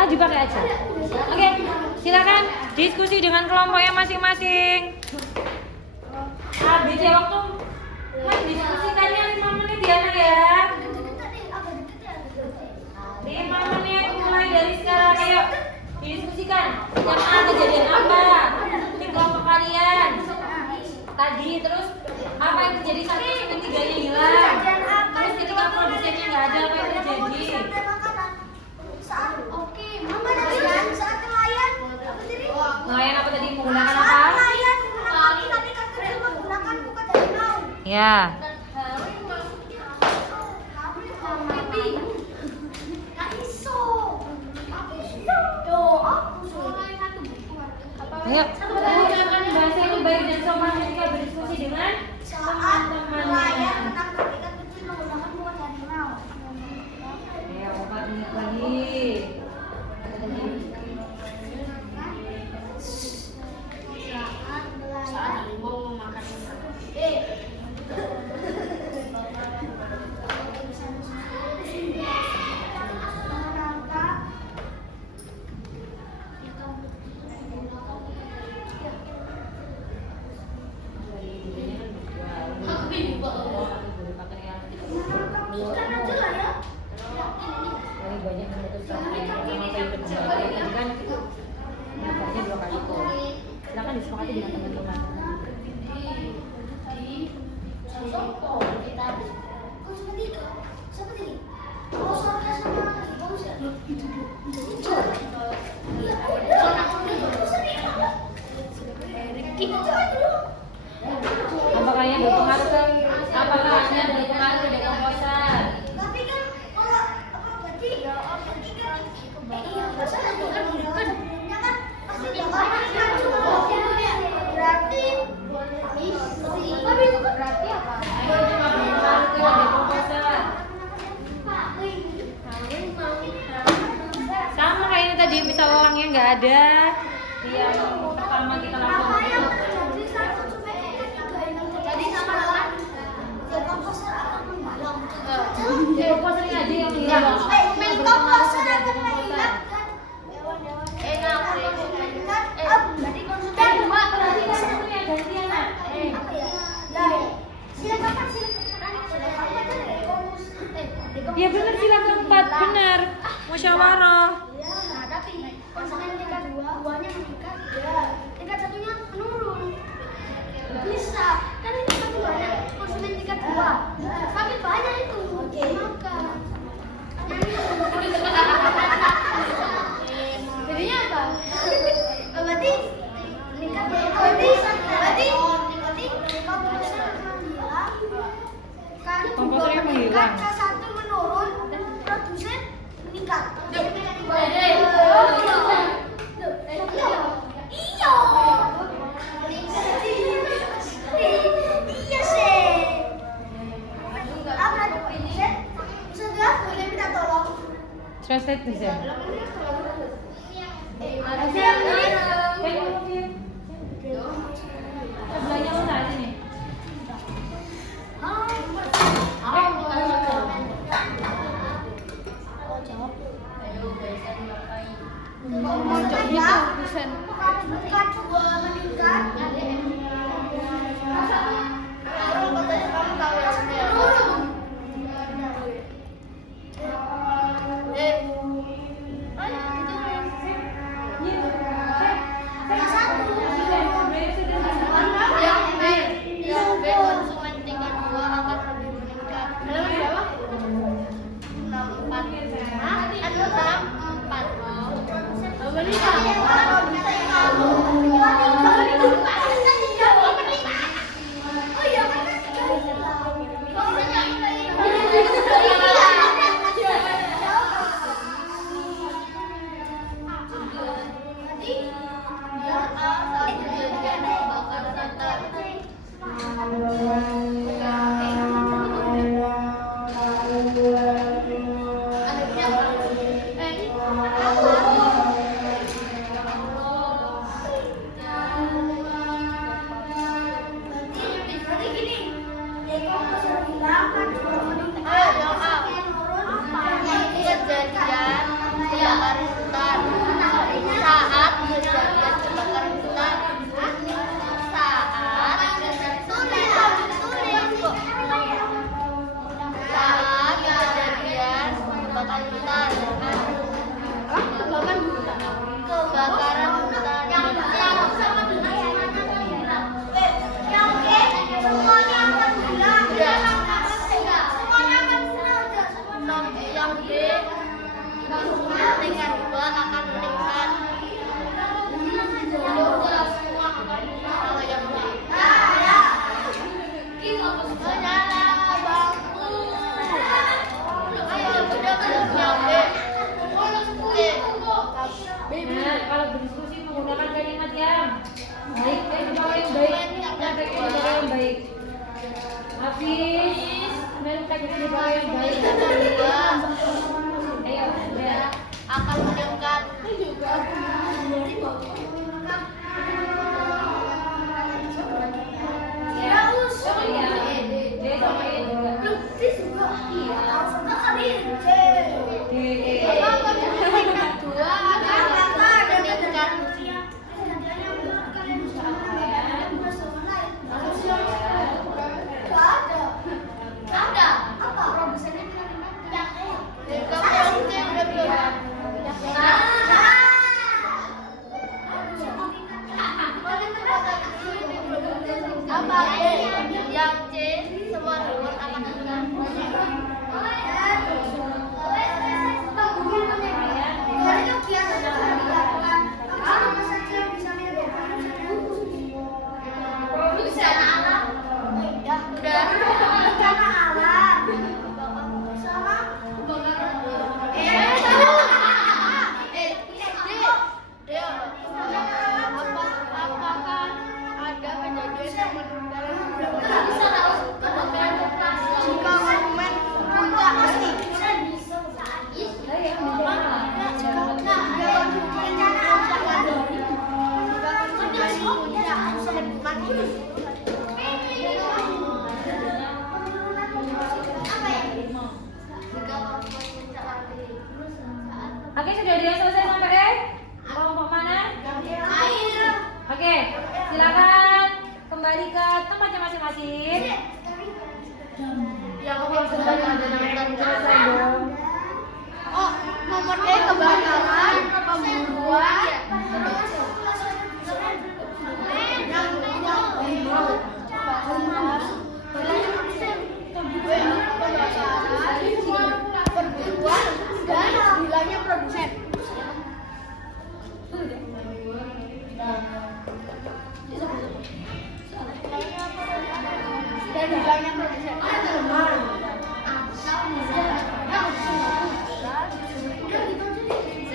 Dipakai aja. Oke, silakan diskusi dengan kelompoknya masing-masing. Habis ya waktu mas diskusikannya 5 menit ya nak ya. 5 menit mulai dari sekarang. Ayo didiskusikan. Yang A kejadian apa di kelompok kalian tadi, terus apa yang terjadi saat ketiganya hilang, terus ketika produsennya nggak ada apa yang terjadi. Oke, mama tadi saat nelayan apa tadi? Nelayan apa tadi, menggunakan apa? Nelayan menggunakan tapi kan menggunakan bukan dari nau. Ya. Ayo, gunakan bahasa yang baik dan sopan ketika berdiskusi dengan teman-temannya. Ayo, Bapak ingat lagi. Saat harimau memakan Banyak memutuskan sama kayu kedua kan dapatnya 2 kali tuh. Silakan disepakati dengan teman-teman. Apakah yang berpengaruh ke dekomposer? Tapi kan kalau apa berarti ketika sebelumnya kan pasti bakal berarti tapi itu kan berarti apa? Ayo coba berpengaruh ke dekomposer. Sama kayak ini tadi, misal elangnya nggak ada, yang pertama kita langsung Jadi sama lah. Dekomposer akan menghilang. dekomposernya aja yang hilang. Dekomposer akan menghilangkan hewan-hewan. Berarti konsumen dua. Berarti kan satunya gantian nak. Apa ya? Lah, silakan. Ya benar, sila keempat benar. Musyawarah. Nah, tapi konsumen tingkat duanya meningkat, ya. Tingkat satunya menurun. Bisa, kan ini satu banyak konsumen tingkat 2. Semakin banyak itu. Maka jadinya apa? Berarti meningkat. Berarti komposer menghilang. Kan Komposernya menghilang. Kaca satu menurun, produsen meningkat. Iya. Iya sih. Apa produsen? Sudah boleh minta tolong. Trusted bisa. Sebelahnya lo saat ini. Konsumen tingkat 2 akan lebih meningkat. Nah, kalau berdiskusi menggunakan kalimat diam. Baik, dibawa yang baik. Prakteknya dibawa yang baik. Hafiz, prakteknya dibawa yang baik. Ayo, udah. Akan mendengar juga. Ya, iya. D sama E juga. Iya. Yang C semua reward akan datang. Apakah ada kejadian yang meninggal jika momen puncak asli? Oke, sudah dia selesai sampai E? Kelompok mana? Oke, silakan kembali ke tempatnya masing-masing. Yang selesai Selesai dong. Oh, nomor D kebakaran, pembunuhan, perburuan dan hilangnya produsen. Dan hilangnya produsen.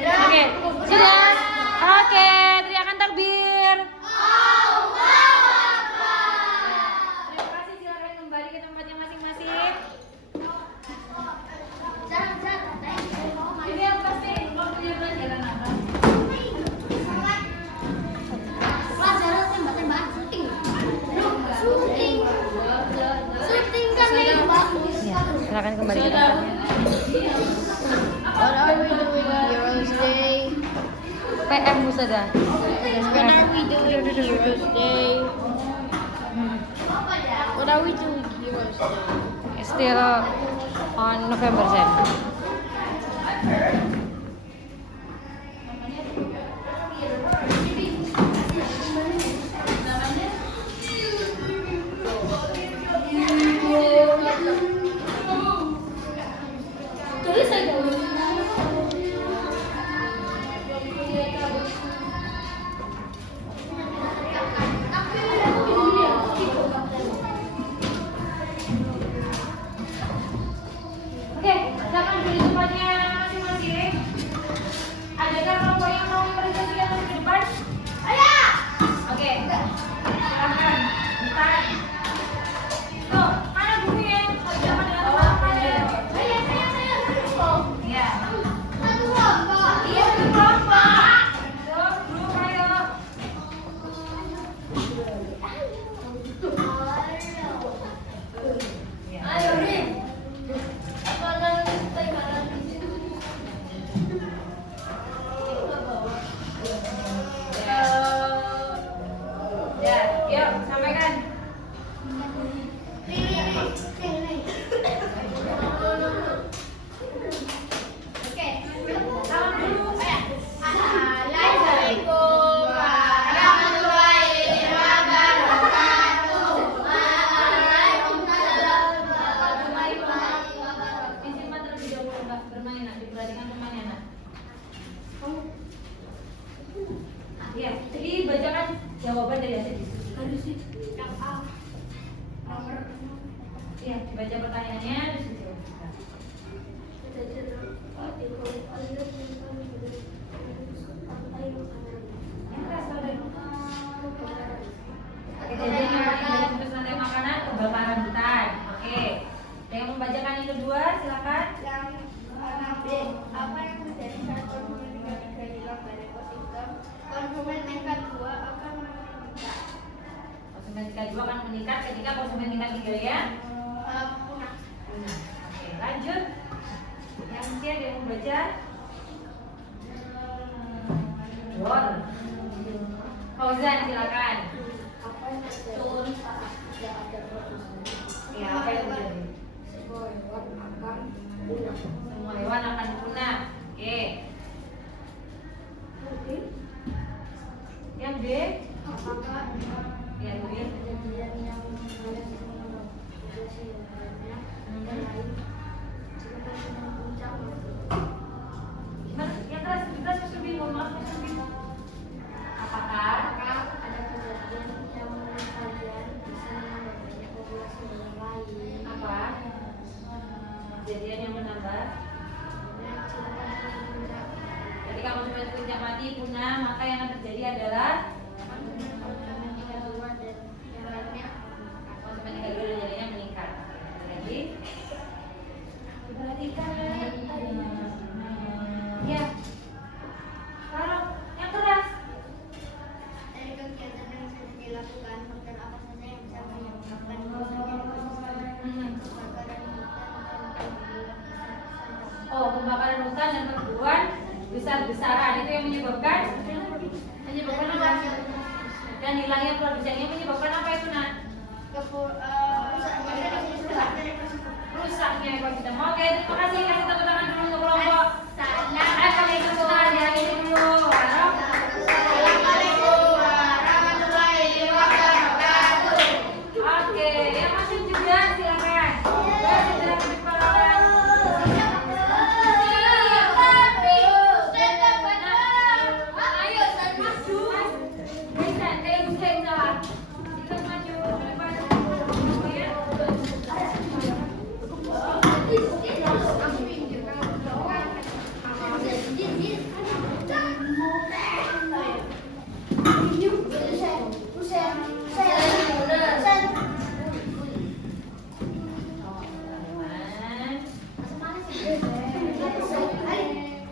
Oke, sudah. Oke, teriakan takbir. Terima kasih, silakan kembali ke tempatnya masing-masing. Ini yang pasti waktunya pelajaran apa? Silakan kembali ke tempatnya. What are we doing Heroes Day? PM Musada. When are we doing Heroes Day? What are we doing Heroes Day? Still on November 10. Oke, silakan beri tempatnya masing-masing. Adakah kelompok yang mau presentasikan ke depan? Oke, silakan. Bentar. Tuh, mana gurunya? Kalau jangan dengan kelompoknya. Iya. Iya, satu kelompok. Tuh, guru ayo. Ayo, Rin. Ya, yuk sampaikan. Oke, salam dulu. Assalamualaikum warahmatullahi wabarakatuh. Waalaikumsalam warahmatullahi wabarakatuh. Disimpan terlebih dahulu, Mbak. Bermain, nak. Diperhatikan temannya, nak. Iya, jadi bacakan jawaban dari hasil diskusi. Iya, dibaca pertanyaannya di situ. Yang keras, Pak. laju akan meningkat ketika konsumen tingkat 3 ya. Punah. Oke, lanjut. Yang C ada yang mau baca? War. Fauzan silakan. Apa yang terjadi saat tidak ada produsen? Ya, apa yang terjadi? Semua hewan akan punah. Semua hewan akan punah. Oke. Mungkin Yang B? apakah Yang B? kejadian yang memproduksi banyak yang lain sekitar dengan puncak waktu? Gimana? Yang keras, Mas Ruby, mohon maaf Mas Ruby. Apakah Apakah ada kejadian yang menurut kalian bisa menambah banyak populasi hewan lain? apa? Kejadian yang menambah. Yang silakan puncak. Ketika konsumen puncak mati punah, maka yang akan terjadi adalah Konsumen tingkat 2 dan yang lainnya konsumen tingkat 2 dan jadinya meningkat. Jadi perhatikan ya. Sekarang yang keras. dari kegiatan yang sudah dilakukan, faktor apa saja yang bisa menyebabkan rusaknya ekosistem, kebakaran hutan dan perburuan besar-besaran? Oh, kebakaran hutan dan perburuan besar-besaran itu yang menyebabkan apa? Dan hilangnya produsennya menyebabkan apa itu nak? Rusaknya ekosistem. Oke, terima kasih. Kasih tepuk tangan dulu untuk kelompok. Kami tepuk tangan di hari ini dulu. Oke, yang masuk juga silakan. Segera ke depan. Bisa, bisa salah. Kita maju ke depan. Ya.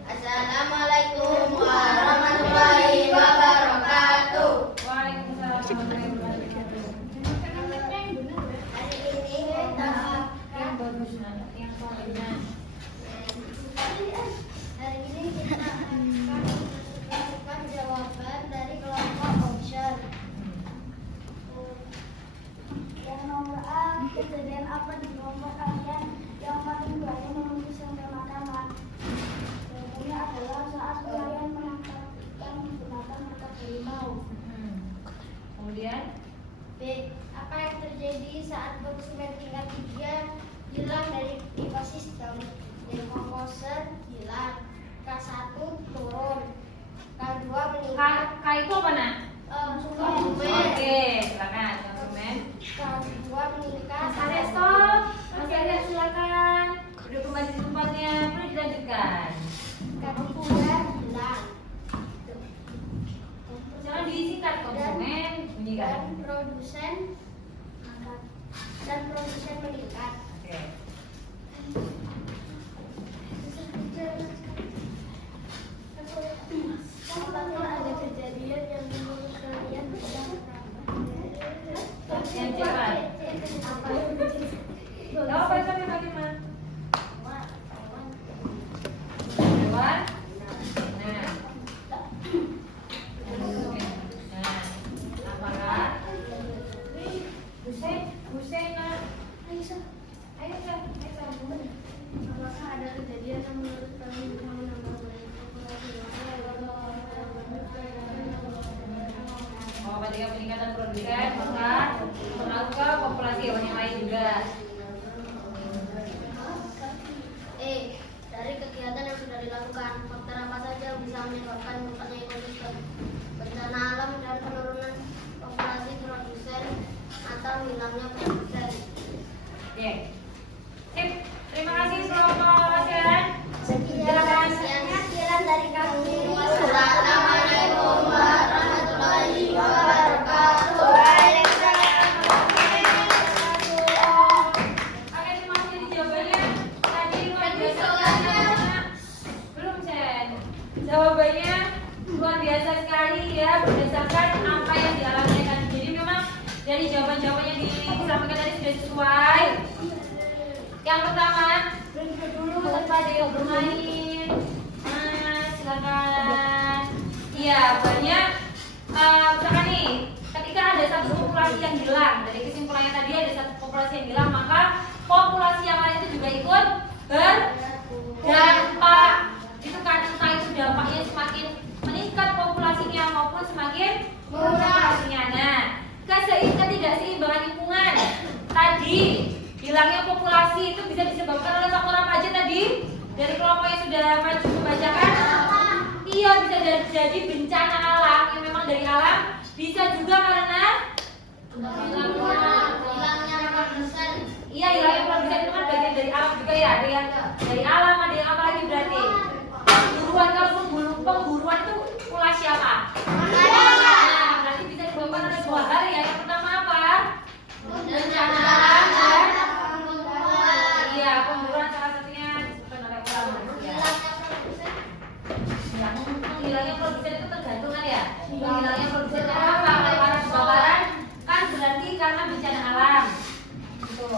Assalamualaikum warahmatullahi wabarakatuh. Waalaikumsalam warahmatullahi wabarakatuh. Hari ini kita Yang bagus nak, yang soalnya. Hari ini kita akan melakukan jawaban dari kelompok option. Yang nomor A, kejadian apa di kelompok kalian yang paling banyak menunggu sampai makanan? Jawabannya adalah saat nelayan menangkap ikan menggunakan mata harimau. Kemudian B. Apa yang terjadi saat konsumen tingkat 3 hilang dari ekosistem? Dan komposer hilang. K1 turun. K2 meningkat. K itu apa nak? Konsumen. Oke, silakan konsumen. K2 meningkat. Mas Arya stop. Mas Arya silakan. Duduk kembali di tempatnya. Boleh dilanjutkan. K3 hilang. Jangan disingkat konsumen. Bunyikan. Dan produsen meningkat. Oke. Apakah ada kejadian yang menurut kalian Yang cepat. Gak apa itu Fatimah. Hewan. Nah. Nah. Apakah? Busaina. Aisyah. Apakah ada kejadian yang menurut kalian bisa menambah banyak populasi hewan? Oh, ketika peningkatan produsen, maka pengaruh ke populasi hewan yang lain juga. Dari kegiatan yang sudah dilakukan, faktor apa saja yang bisa menyebabkan rusaknya ekosistem? Bencana alam dan penurunan populasi produsen atau hilangnya produsen. Oke. Sip. Terima kasih kelompok ASEAN. Silakan. Sekian dari kami. Wassalamualaikum warahmatullahi wabarakatuh. Waalaikumsalam warahmatullahi wabarakatuh. Oke, terima kasih di jawabannya. Tadi luar biasa. Belum, Sen. Jawabannya luar biasa sekali ya, berdasarkan apa yang dialami kan. Jadi memang dari jawaban-jawabannya disampaikan tadi sudah sesuai? Yang pertama, tanpa ada yang bermain. Silakan. Iya, banyak. Misalkan nih, ketika ada satu populasi yang hilang, dari kesimpulannya tadi ada satu populasi yang hilang, maka populasi yang lain itu juga ikut berdampak. Itu kan entah itu dampaknya semakin meningkat populasinya maupun semakin populasinya. Nah, ketidakseimbangan lingkungan tadi, hilangnya populasi itu bisa disebabkan oleh faktor apa aja tadi? Dari kelompok yang sudah maju membacakan? Iya, bisa jadi bencana alam yang memang dari alam, bisa juga karena iya, hilangnya produsen itu kan bagian dari alam juga ya. Ada yang dari alam, ada yang apa lagi berarti? Pemburuan, kalau pemburuan itu ulah siapa? Nah, berarti bisa disebabkan oleh dua hal ya. Yang pertama apa? Bencana alam dan iya, pemburuan salah satunya disebabkan oleh ulah manusia. Ya, hilangnya produsen itu tergantung kan ya. Hilangnya produsen karena apa? Karena kebakaran kan berarti karena bencana alam. Gitu.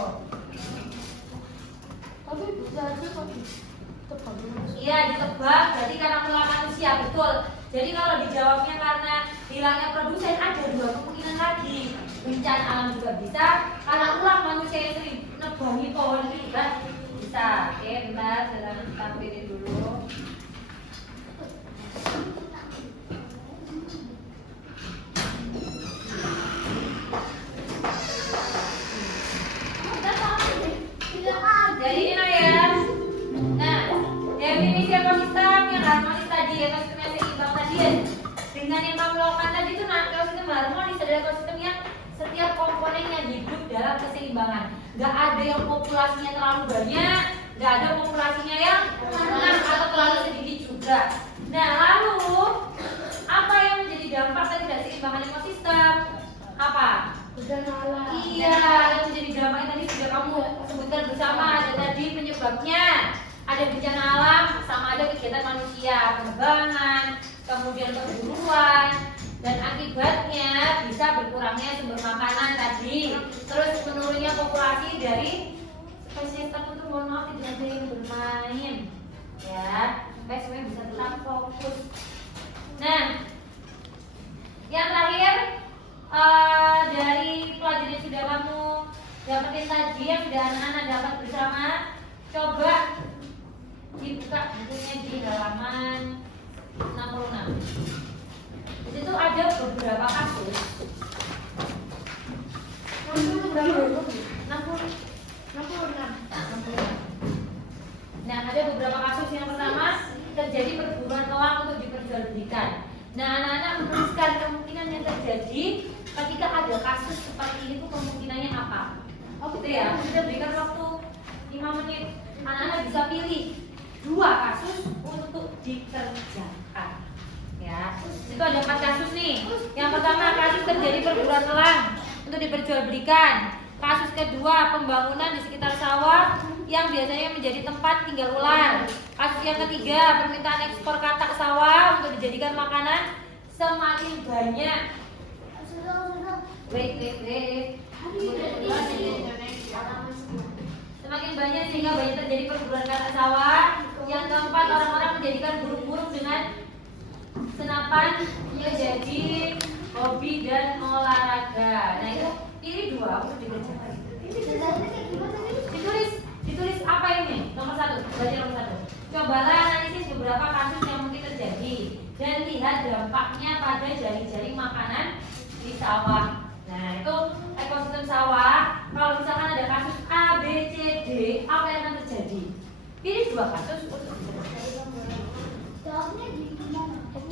Tapi bisa aja kok ditebak. Iya, ditebak berarti karena ulah manusia, betul. Jadi kalau dijawabnya karena hilangnya produsen, ada dua kemungkinan lagi. Bencana alam juga bisa, karena ulah manusia yang sering nebangi pohon itu juga bisa. Oke, bentar, saya tampilin dulu. Jadi ini ya. Nah, definisi ekosistem yang harmonis tadi, ekosistem yang seimbang tadi ya. Dengan yang kamu lakukan tadi itu nah, ekosistem harmonis adalah ekosistem yang setiap komponennya hidup dalam keseimbangan. Gak ada yang populasinya terlalu banyak, gak ada populasinya yang rendah atau terlalu sedikit juga. Nah, lalu apa yang menjadi dampak dari ketidakseimbangan ekosistem? Apa? Bencana alam. Iya, yang menjadi dampak tadi sudah kamu sebutkan bersama. Ada tadi penyebabnya, ada bencana alam, sama ada kegiatan manusia, penebangan, kemudian perburuan, dan akibatnya bisa berkurangnya sumber makanan tadi, terus menurunnya populasi dari spesies tertentu. Mohon maaf tidak ada yang bermain, ya, supaya semuanya bisa tetap fokus. Nah, yang terakhir. Dari pelajaran yang sudah kamu dapetin tadi, yang sudah anak-anak dapat bersama, coba dibuka bukunya di halaman 66. Di situ ada beberapa kasus. 66. Nah, ada beberapa kasus. Yang pertama, terjadi perburuan elang untuk diperjualbelikan. Nah, anak-anak menuliskan kemungkinan yang terjadi ketika ada kasus seperti ini tuh kemungkinannya apa? Oh gitu ya, kita berikan waktu 5 menit. Anak-anak bisa pilih 2 kasus untuk dikerjakan. Ya, itu ada 4 kasus nih. Yang pertama, kasus terjadi perburuan elang untuk diperjualbelikan. Kasus kedua, pembangunan di sekitar sawah yang biasanya menjadi tempat tinggal ular. Kasus yang ketiga, permintaan ekspor katak sawah untuk dijadikan makanan semakin banyak. Wait. Semakin banyak sehingga banyak terjadi perburuan katak sawah. Yang keempat, orang-orang menjadikan burung-burung dengan senapan menjadi hobi dan olahraga. Nah, itu ini 2 untuk dikerjakan. Ditulis apa ini? Nomor 1, baca nomor 1. Cobalah analisis beberapa kasus yang mungkin terjadi dan lihat dampaknya pada jaring-jaring makanan di sawah. Nah, itu ekosistem sawah. Kalau misalkan ada kasus A, B, C, D, apa yang akan terjadi? Pilih 2 kasus untuk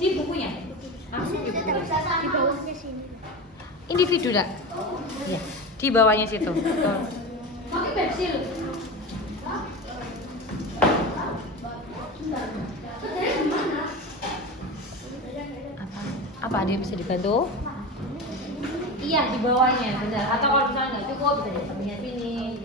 di bukunya. Langsung di bukunya. Di bawahnya sini. Individu lah. Ya, di bawahnya situ. Pakai pensil. Apa ada yang bisa dibantu? Iya, di bawahnya, benar. Atau kalau misalnya nggak cukup bisa di sampingnya sini.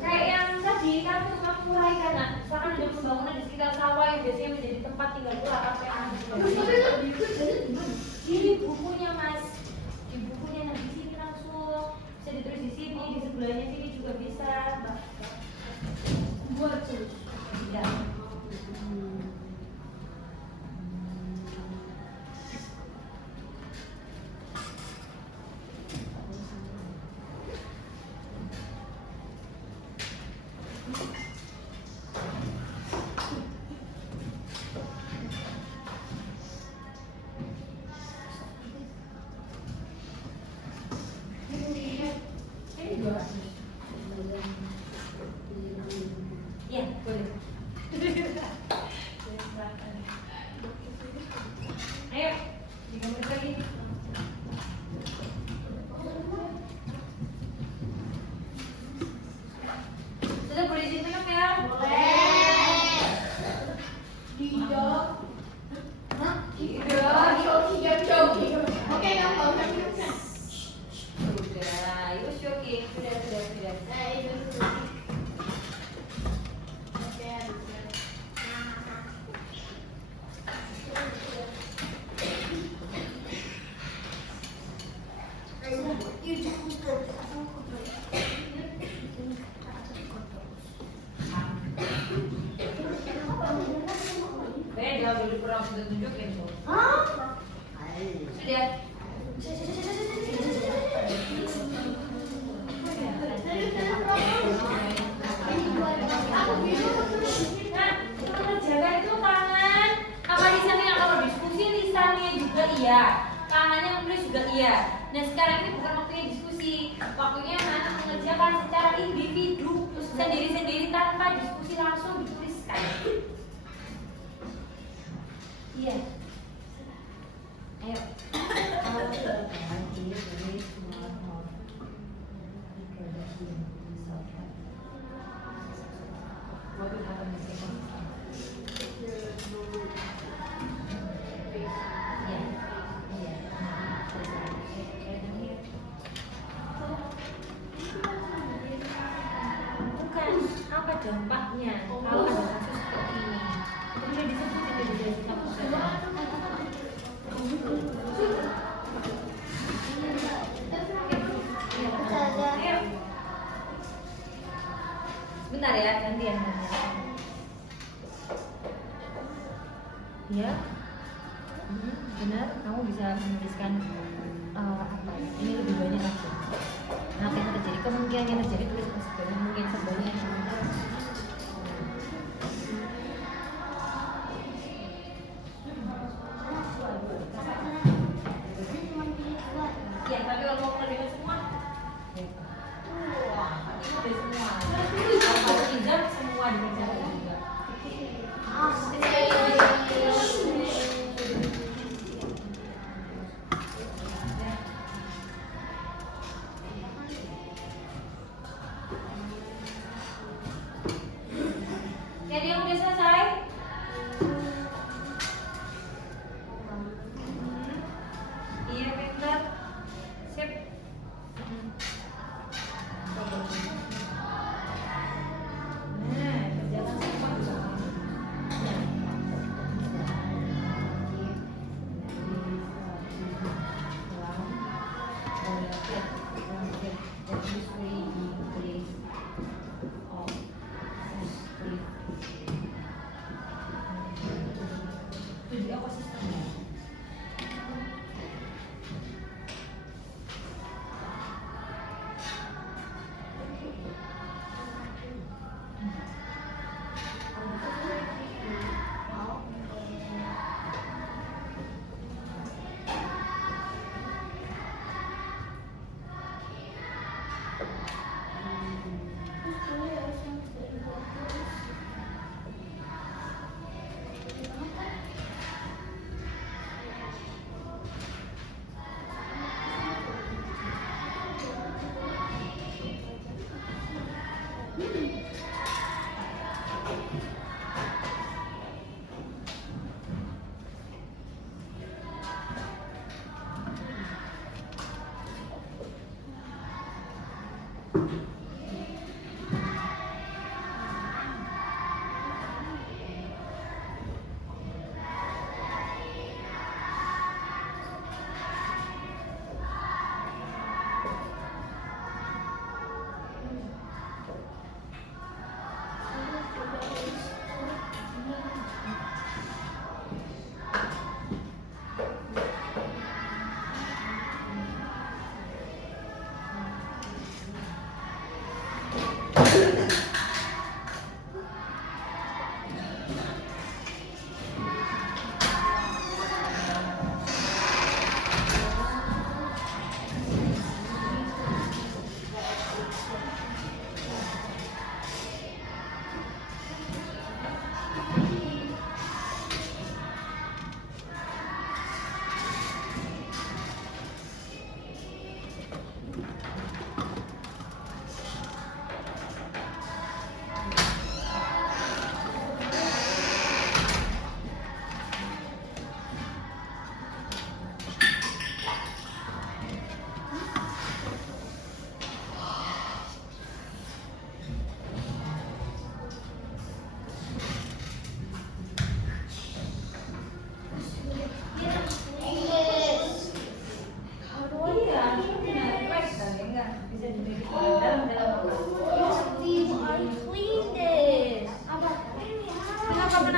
Kayak yang tadi kamu uraikan, nah, misalkan ada pembangunan di sekitar sawah yang biasanya menjadi tempat tinggal ular, apa yang ada di bawah. Ini udah pernah kita tunjukin tuh. Hah? Sudah. Nah, kita menjaga itu tangan. Apa lisannya kalau diskusi lisannya juga iya, tangannya menulis juga iya. Nah sekarang ini bukan waktunya diskusi, waktunya anak mengerjakan secara individu sendiri-sendiri tanpa diskusi langsung dituliskan. Iya. Ayo. Bukan apa dampaknya kalau ada kasus seperti ini. Kemudian disebutin dari satu Ayo. Bentar ya, gantian. Ya, benar. Kamu bisa menuliskan apa ya? Ini lebih banyak lagi. Nah, apa yang terjadi? Kemungkinan yang terjadi tulis sebanyak mungkin sebanyak ya, tapi kalau mau kerjain semua, wah, ini udah semua. Kalau tidak semua dikerjakan juga. Jadi yang udah selesai? Iya, pintar. Sip. Nah, kerjakan semua juga. Jadi apa sistemnya?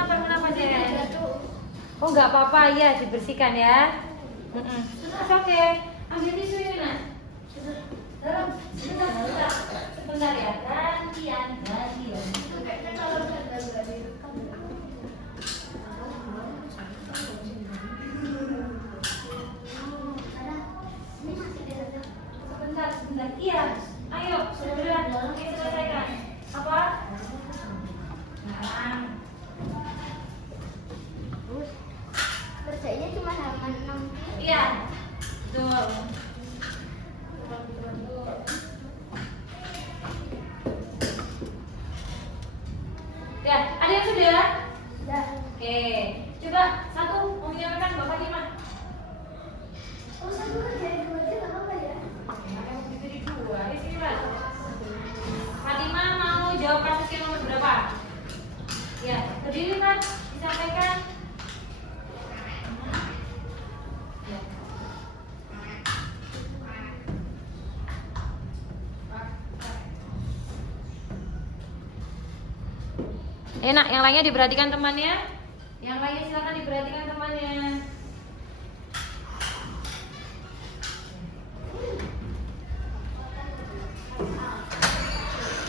Kenapa Jen? Oh nggak apa-apa ya, dibersihkan ya. Oke. Ambil tisu ini nak. Dalam sebentar ya. Gantian. Kayaknya kalau nggak direkam. Sebentar. Iya. Ayo, segera kita selesaikan. Apa? Nah. Kerjanya cuma halaman 6. Iya. Betul. Ya, ada yang sudah? Dah. Oke. Coba satu mau menyampaikan Mbak Fatimah. Oh, satu aja, dua aja nggak apa-apa ya? Jadi dua. Sini Mbak. Fatimah mau jawab kasus yang nomor berapa? Ya, berdiri kan? Disampaikan. Ya. Enak, yang lainnya diperhatikan temannya. Yang lainnya silakan diperhatikan temannya.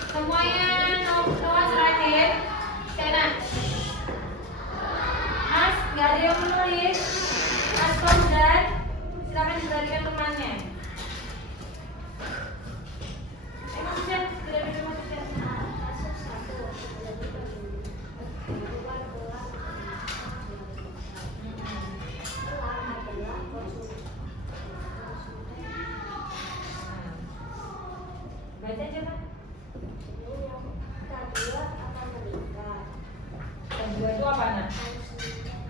Semuanya Noah terakhir. Sena. Mas, nggak ada yang menulis. Mas Komdan, silakan diperhatikan temannya. Maksudnya, tidak bisa maksudnya. Baca aja kan. Yang dua itu apa nak?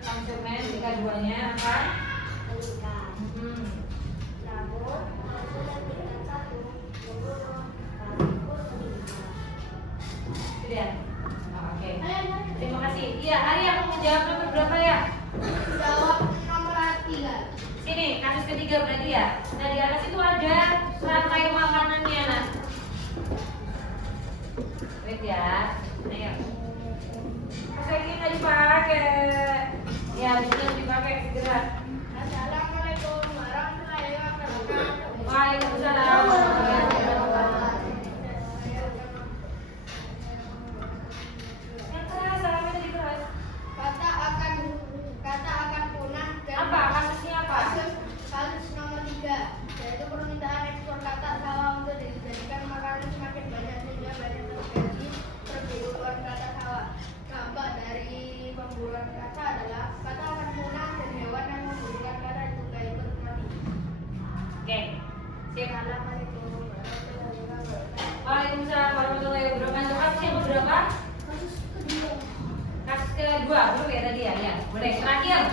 Konsumen jika duanya akan sudah. Oke. Terima kasih. Iya, Ari aku mau jawab nomor berapa ya? Jawab nomor 3. Sini, kasus ketiga berarti ya. Nah di atas itu ada rantai makanannya nah. Wait ya. Ayo. Kayaknya nggak dipakai. Ya, bisa dipakai segera. Assalamualaikum warahmatullahi wabarakatuh. Waalaikumsalam. Yang keras, salamnya tadi keras. Kata akan punah dan Apa? Kasusnya apa? kasus nomor 3, yaitu permintaan ekspor kata sawah untuk dijadikan makanan semakin banyak sehingga banyak terjadi perburuan kata sawah. Dampak dari pemburuan kata adalah kata akan punah dan hewan yang memburukan kata juga ikut mati. Oke. Sip. Assalamualaikum warahmatullahi wabarakatuh. Waalaikumsalam warahmatullahi wabarakatuh. Kasus yang berapa? Kasus kedua. Kasus kedua belum ya tadi ya? Ya. Boleh. Terakhir.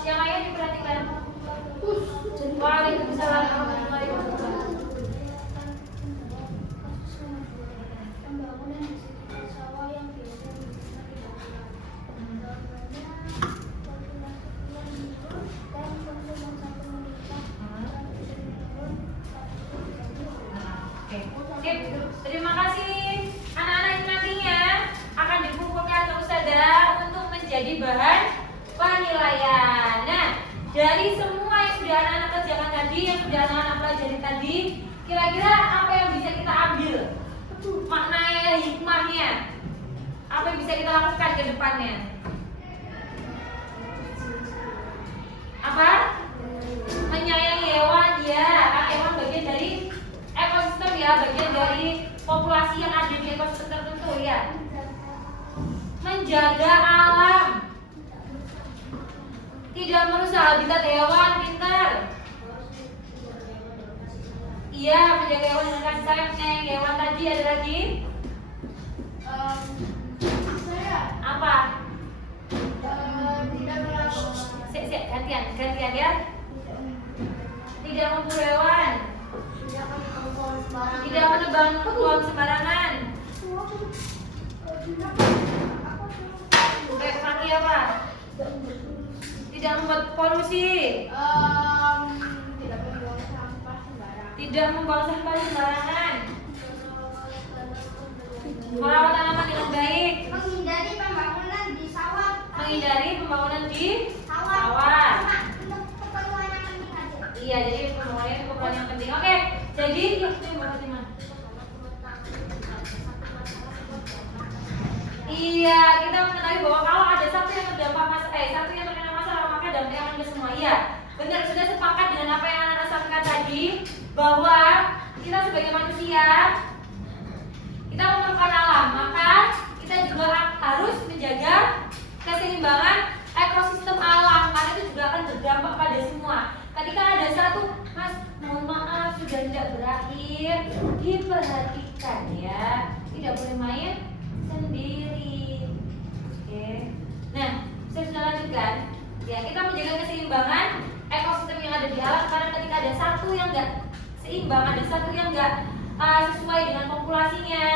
Yang lainnya diperhatikan. Waalaikumsalam warahmatullahi wabarakatuh. Pembangunan di sekitar sawah yang biasa digunakan dan konsumen satu meningkat. Oke. Sip. Terima kasih anak-anak yang nantinya akan dikumpulkan ke Ustazah untuk menjadi bahan penilaian. Nah, dari semua yang sudah anak-anak kerjakan tadi, yang sudah anak-anak pelajari tadi, kira-kira apa yang bisa kita ambil? Maknanya, hikmahnya. Apa yang bisa kita lakukan ke depannya? Apa? Menyayangi hewan, ya. Hewan bagian dari ekosistem ya, bagian dari populasi yang ada di ekosistem tertentu ya. Menjaga alam, tidak merusak habitat hewan, pintar. Iya, menjaga hewan dengan kasih sayang, menyayangi hewan tadi. Ada lagi? Saya Apa? tidak melakukan Gantian ya. Tidak memburu hewan, tidak menebang pohon sembarangan. Baik kaki apa? Tidak membuat polusi. Tidak membuang sampah sembarangan. Tidak membuang sampah sembarangan. Merawat tanaman dengan baik. Menghindari pembangunan di sawah. Menghindari pembangunan di Sawah. sawah. Untuk keperluan yang penting aja. Iya, jadi pembangunan itu keperluan yang penting. Oke, jadi iya, kita mengetahui bahwa kalau ada satu yang terdampak satu yang terkena masalah, maka dampaknya akan ke semua. Iya, benar, sudah sepakat dengan apa yang Anda sampaikan tadi, bahwa kita sebagai manusia, kita memerlukan alam, maka kita juga harus menjaga keseimbangan ekosistem alam, karena itu juga akan berdampak pada semua. Ketika ada satu, Mas, mohon maaf sudah tidak berakhir, diperhatikan ya, tidak boleh main sendiri. Oke. Nah, saya sudah lanjutkan. Ya, kita menjaga keseimbangan ekosistem yang ada di alam, karena ketika ada satu yang enggak seimbang, ada satu yang enggak sesuai dengan populasinya,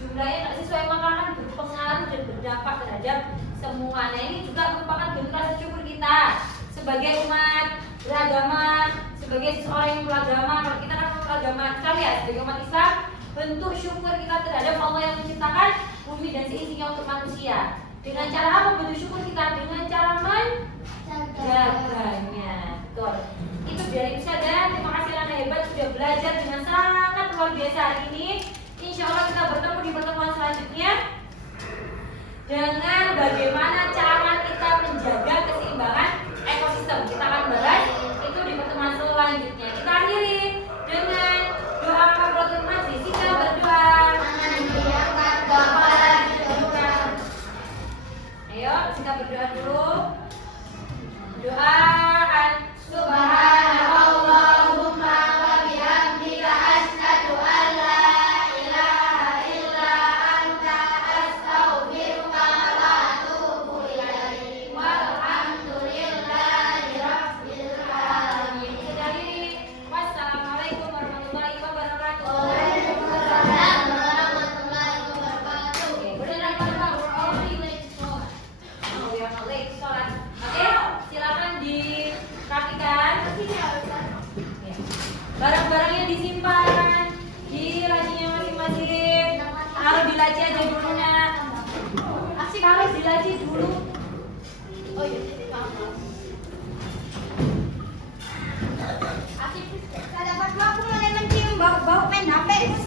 jumlahnya enggak sesuai, maka akan berpengaruh dan berdampak terhadap semua. Nah, ini juga merupakan bentuk rasa syukur kita sebagai umat beragama, sebagai seseorang yang beragama. Kalau kita kan beragama sekali ya, sebagai umat Islam, bentuk syukur kita terhadap Allah yang menciptakan bumi dan seisinya untuk manusia. Dengan cara apa bentuk syukur kita? Dengan cara menjaganya. Betul. Itu dari Ustazah. Terima kasih Anda hebat sudah belajar dengan sangat luar biasa hari ini. Insya Allah kita bertemu di pertemuan selanjutnya dengan bagaimana cara kita menjaga keseimbangan ekosistem. Kita akan bahas itu di pertemuan selanjutnya. Kita akhiri dengan doa kafaratul majlis. Kita berdoa. Ayo kita berdoa dulu. Doaan Subhanallahumma wa bihamdika asyhadu an la ilaha illa anta astaghfiruka wa atubu ilaik. Walhamdulillahi rabbil alamin. Wassalamualaikum warahmatullahi wabarakatuh. Waalaikumsalam warahmatullahi wabarakatuh. Oke, benar Pak. Sholat. Oke, silakan dirapikan. Barang-barangnya disimpan di lacinya masing-masing. Taruh di laci aja dulu nak. Taruh di laci dulu. Oh iya, maaf.